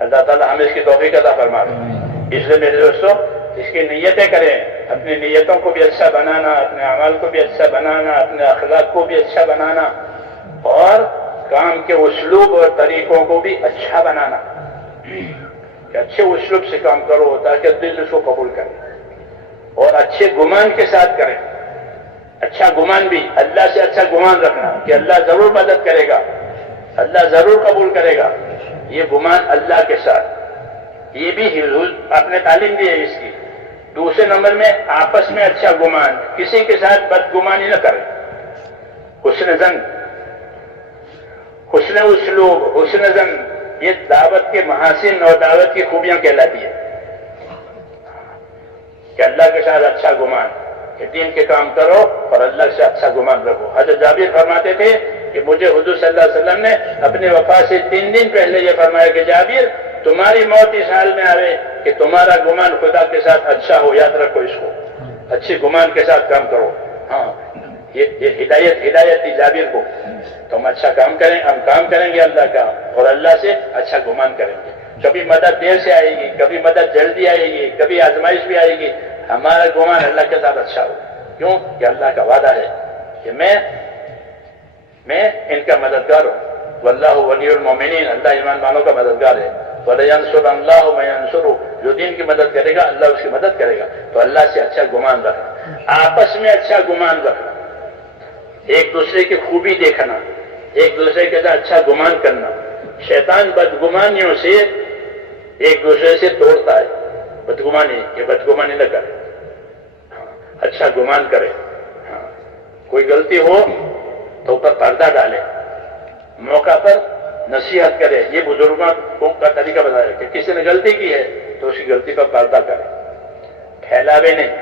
اللہ تعالیٰ ہمیں اس کی توفیق عطا فرما دے۔ اس لیے میرے دوستوں اس کی نیتیں کریں، اپنی نیتوں کو بھی اچھا بنانا، اپنے اعمال کو بھی اچھا بنانا، اپنے اخلاق کو بھی اچھا بنانا، اور کام کے اسلوب اور طریقوں کو بھی اچھا بنانا، کہ اچھے اسلوب سے کام کرو تاکہ دل اس کو قبول کرے، اور اچھے گمان کے ساتھ کریں۔ اچھا گمان بھی، اللہ سے اچھا گمان رکھنا کہ اللہ ضرور مدد کرے گا، اللہ ضرور قبول کرے گا، یہ گمان اللہ کے ساتھ، یہ بھی حضور آپ نے تعلیم دی ہے اس کی۔ دوسرے نمبر میں آپس میں اچھا گمان، کسی کے ساتھ بدگمانی نہ کرے، حسن ظن، حسن اسلوب، حسن ظن، یہ دعوت کے محاسن اور دعوت کی خوبیاں کہلاتی ہے، کہ اللہ کے ساتھ اچھا گمان، کہ دین کے کام کرو اور اللہ سے اچھا گمان رکھو۔ حضرت جابر فرماتے تھے کہ مجھے حضور صلی اللہ علیہ وسلم نے اپنے وفات سے 3 دن پہلے یہ فرمایا کہ جابر تمہاری موت اس حال میں آئے کہ تمہارا گمان خدا کے ساتھ اچھا ہو، یاد رکھو اس کو، اچھے گمان کے ساتھ کام کرو۔ ہاں یہ ہدایت تھی جابر کو، تو ہم اچھا کام کریں، ہم کام کریں گے اللہ کا، اور اللہ سے اچھا گمان کریں گے۔ کبھی مدد دیر سے آئے گی، کبھی مدد جلدی آئے گی، کبھی آزمائش بھی آئے گی، ہمارا گمان اللہ کے ساتھ اچھا ہو، کیوں کہ اللہ کا وعدہ ہے کہ میں ان کا مددگار ہوں، واللہ ولی المومنین، اللہ ایمان والوں کا مددگار ہے، وَلَيَنْصُرَ اللَّهُ مَن يَنْصُرُهُ، جو دین کی مدد کرے گا اللہ اس کی مدد کرے گا۔ تو اللہ سے اچھا گمان رکھنا، آپس میں اچھا گمان رکھنا، ایک دوسرے کی خوبی دیکھنا، ایک دوسرے کے ساتھ اچھا گمان کرنا۔ شیطان بدگمانیوں سے ایک دوسرے سے توڑتا ہے، بدگمانی، یہ بدگمانی نہ کرے، اچھا گمان کرے۔ ہاں کوئی غلطی ہو تو اوپر پردہ ڈالے، موقع پر نصیحت کرے، یہ بزرگوں کا طریقہ بتایا کہ کسی نے غلطی کی ہے تو اس کی غلطی پر پردہ کرے، پھیلاوے نہیں،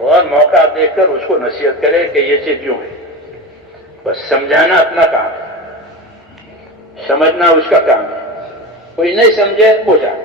اور موقع دیکھ کر اس کو نصیحت کرے کہ یہ چیز یوں ہے۔ بس سمجھانا اپنا کام ہے، سمجھنا اس کا کام ہے، کوئی نہیں سمجھے وہ جائے،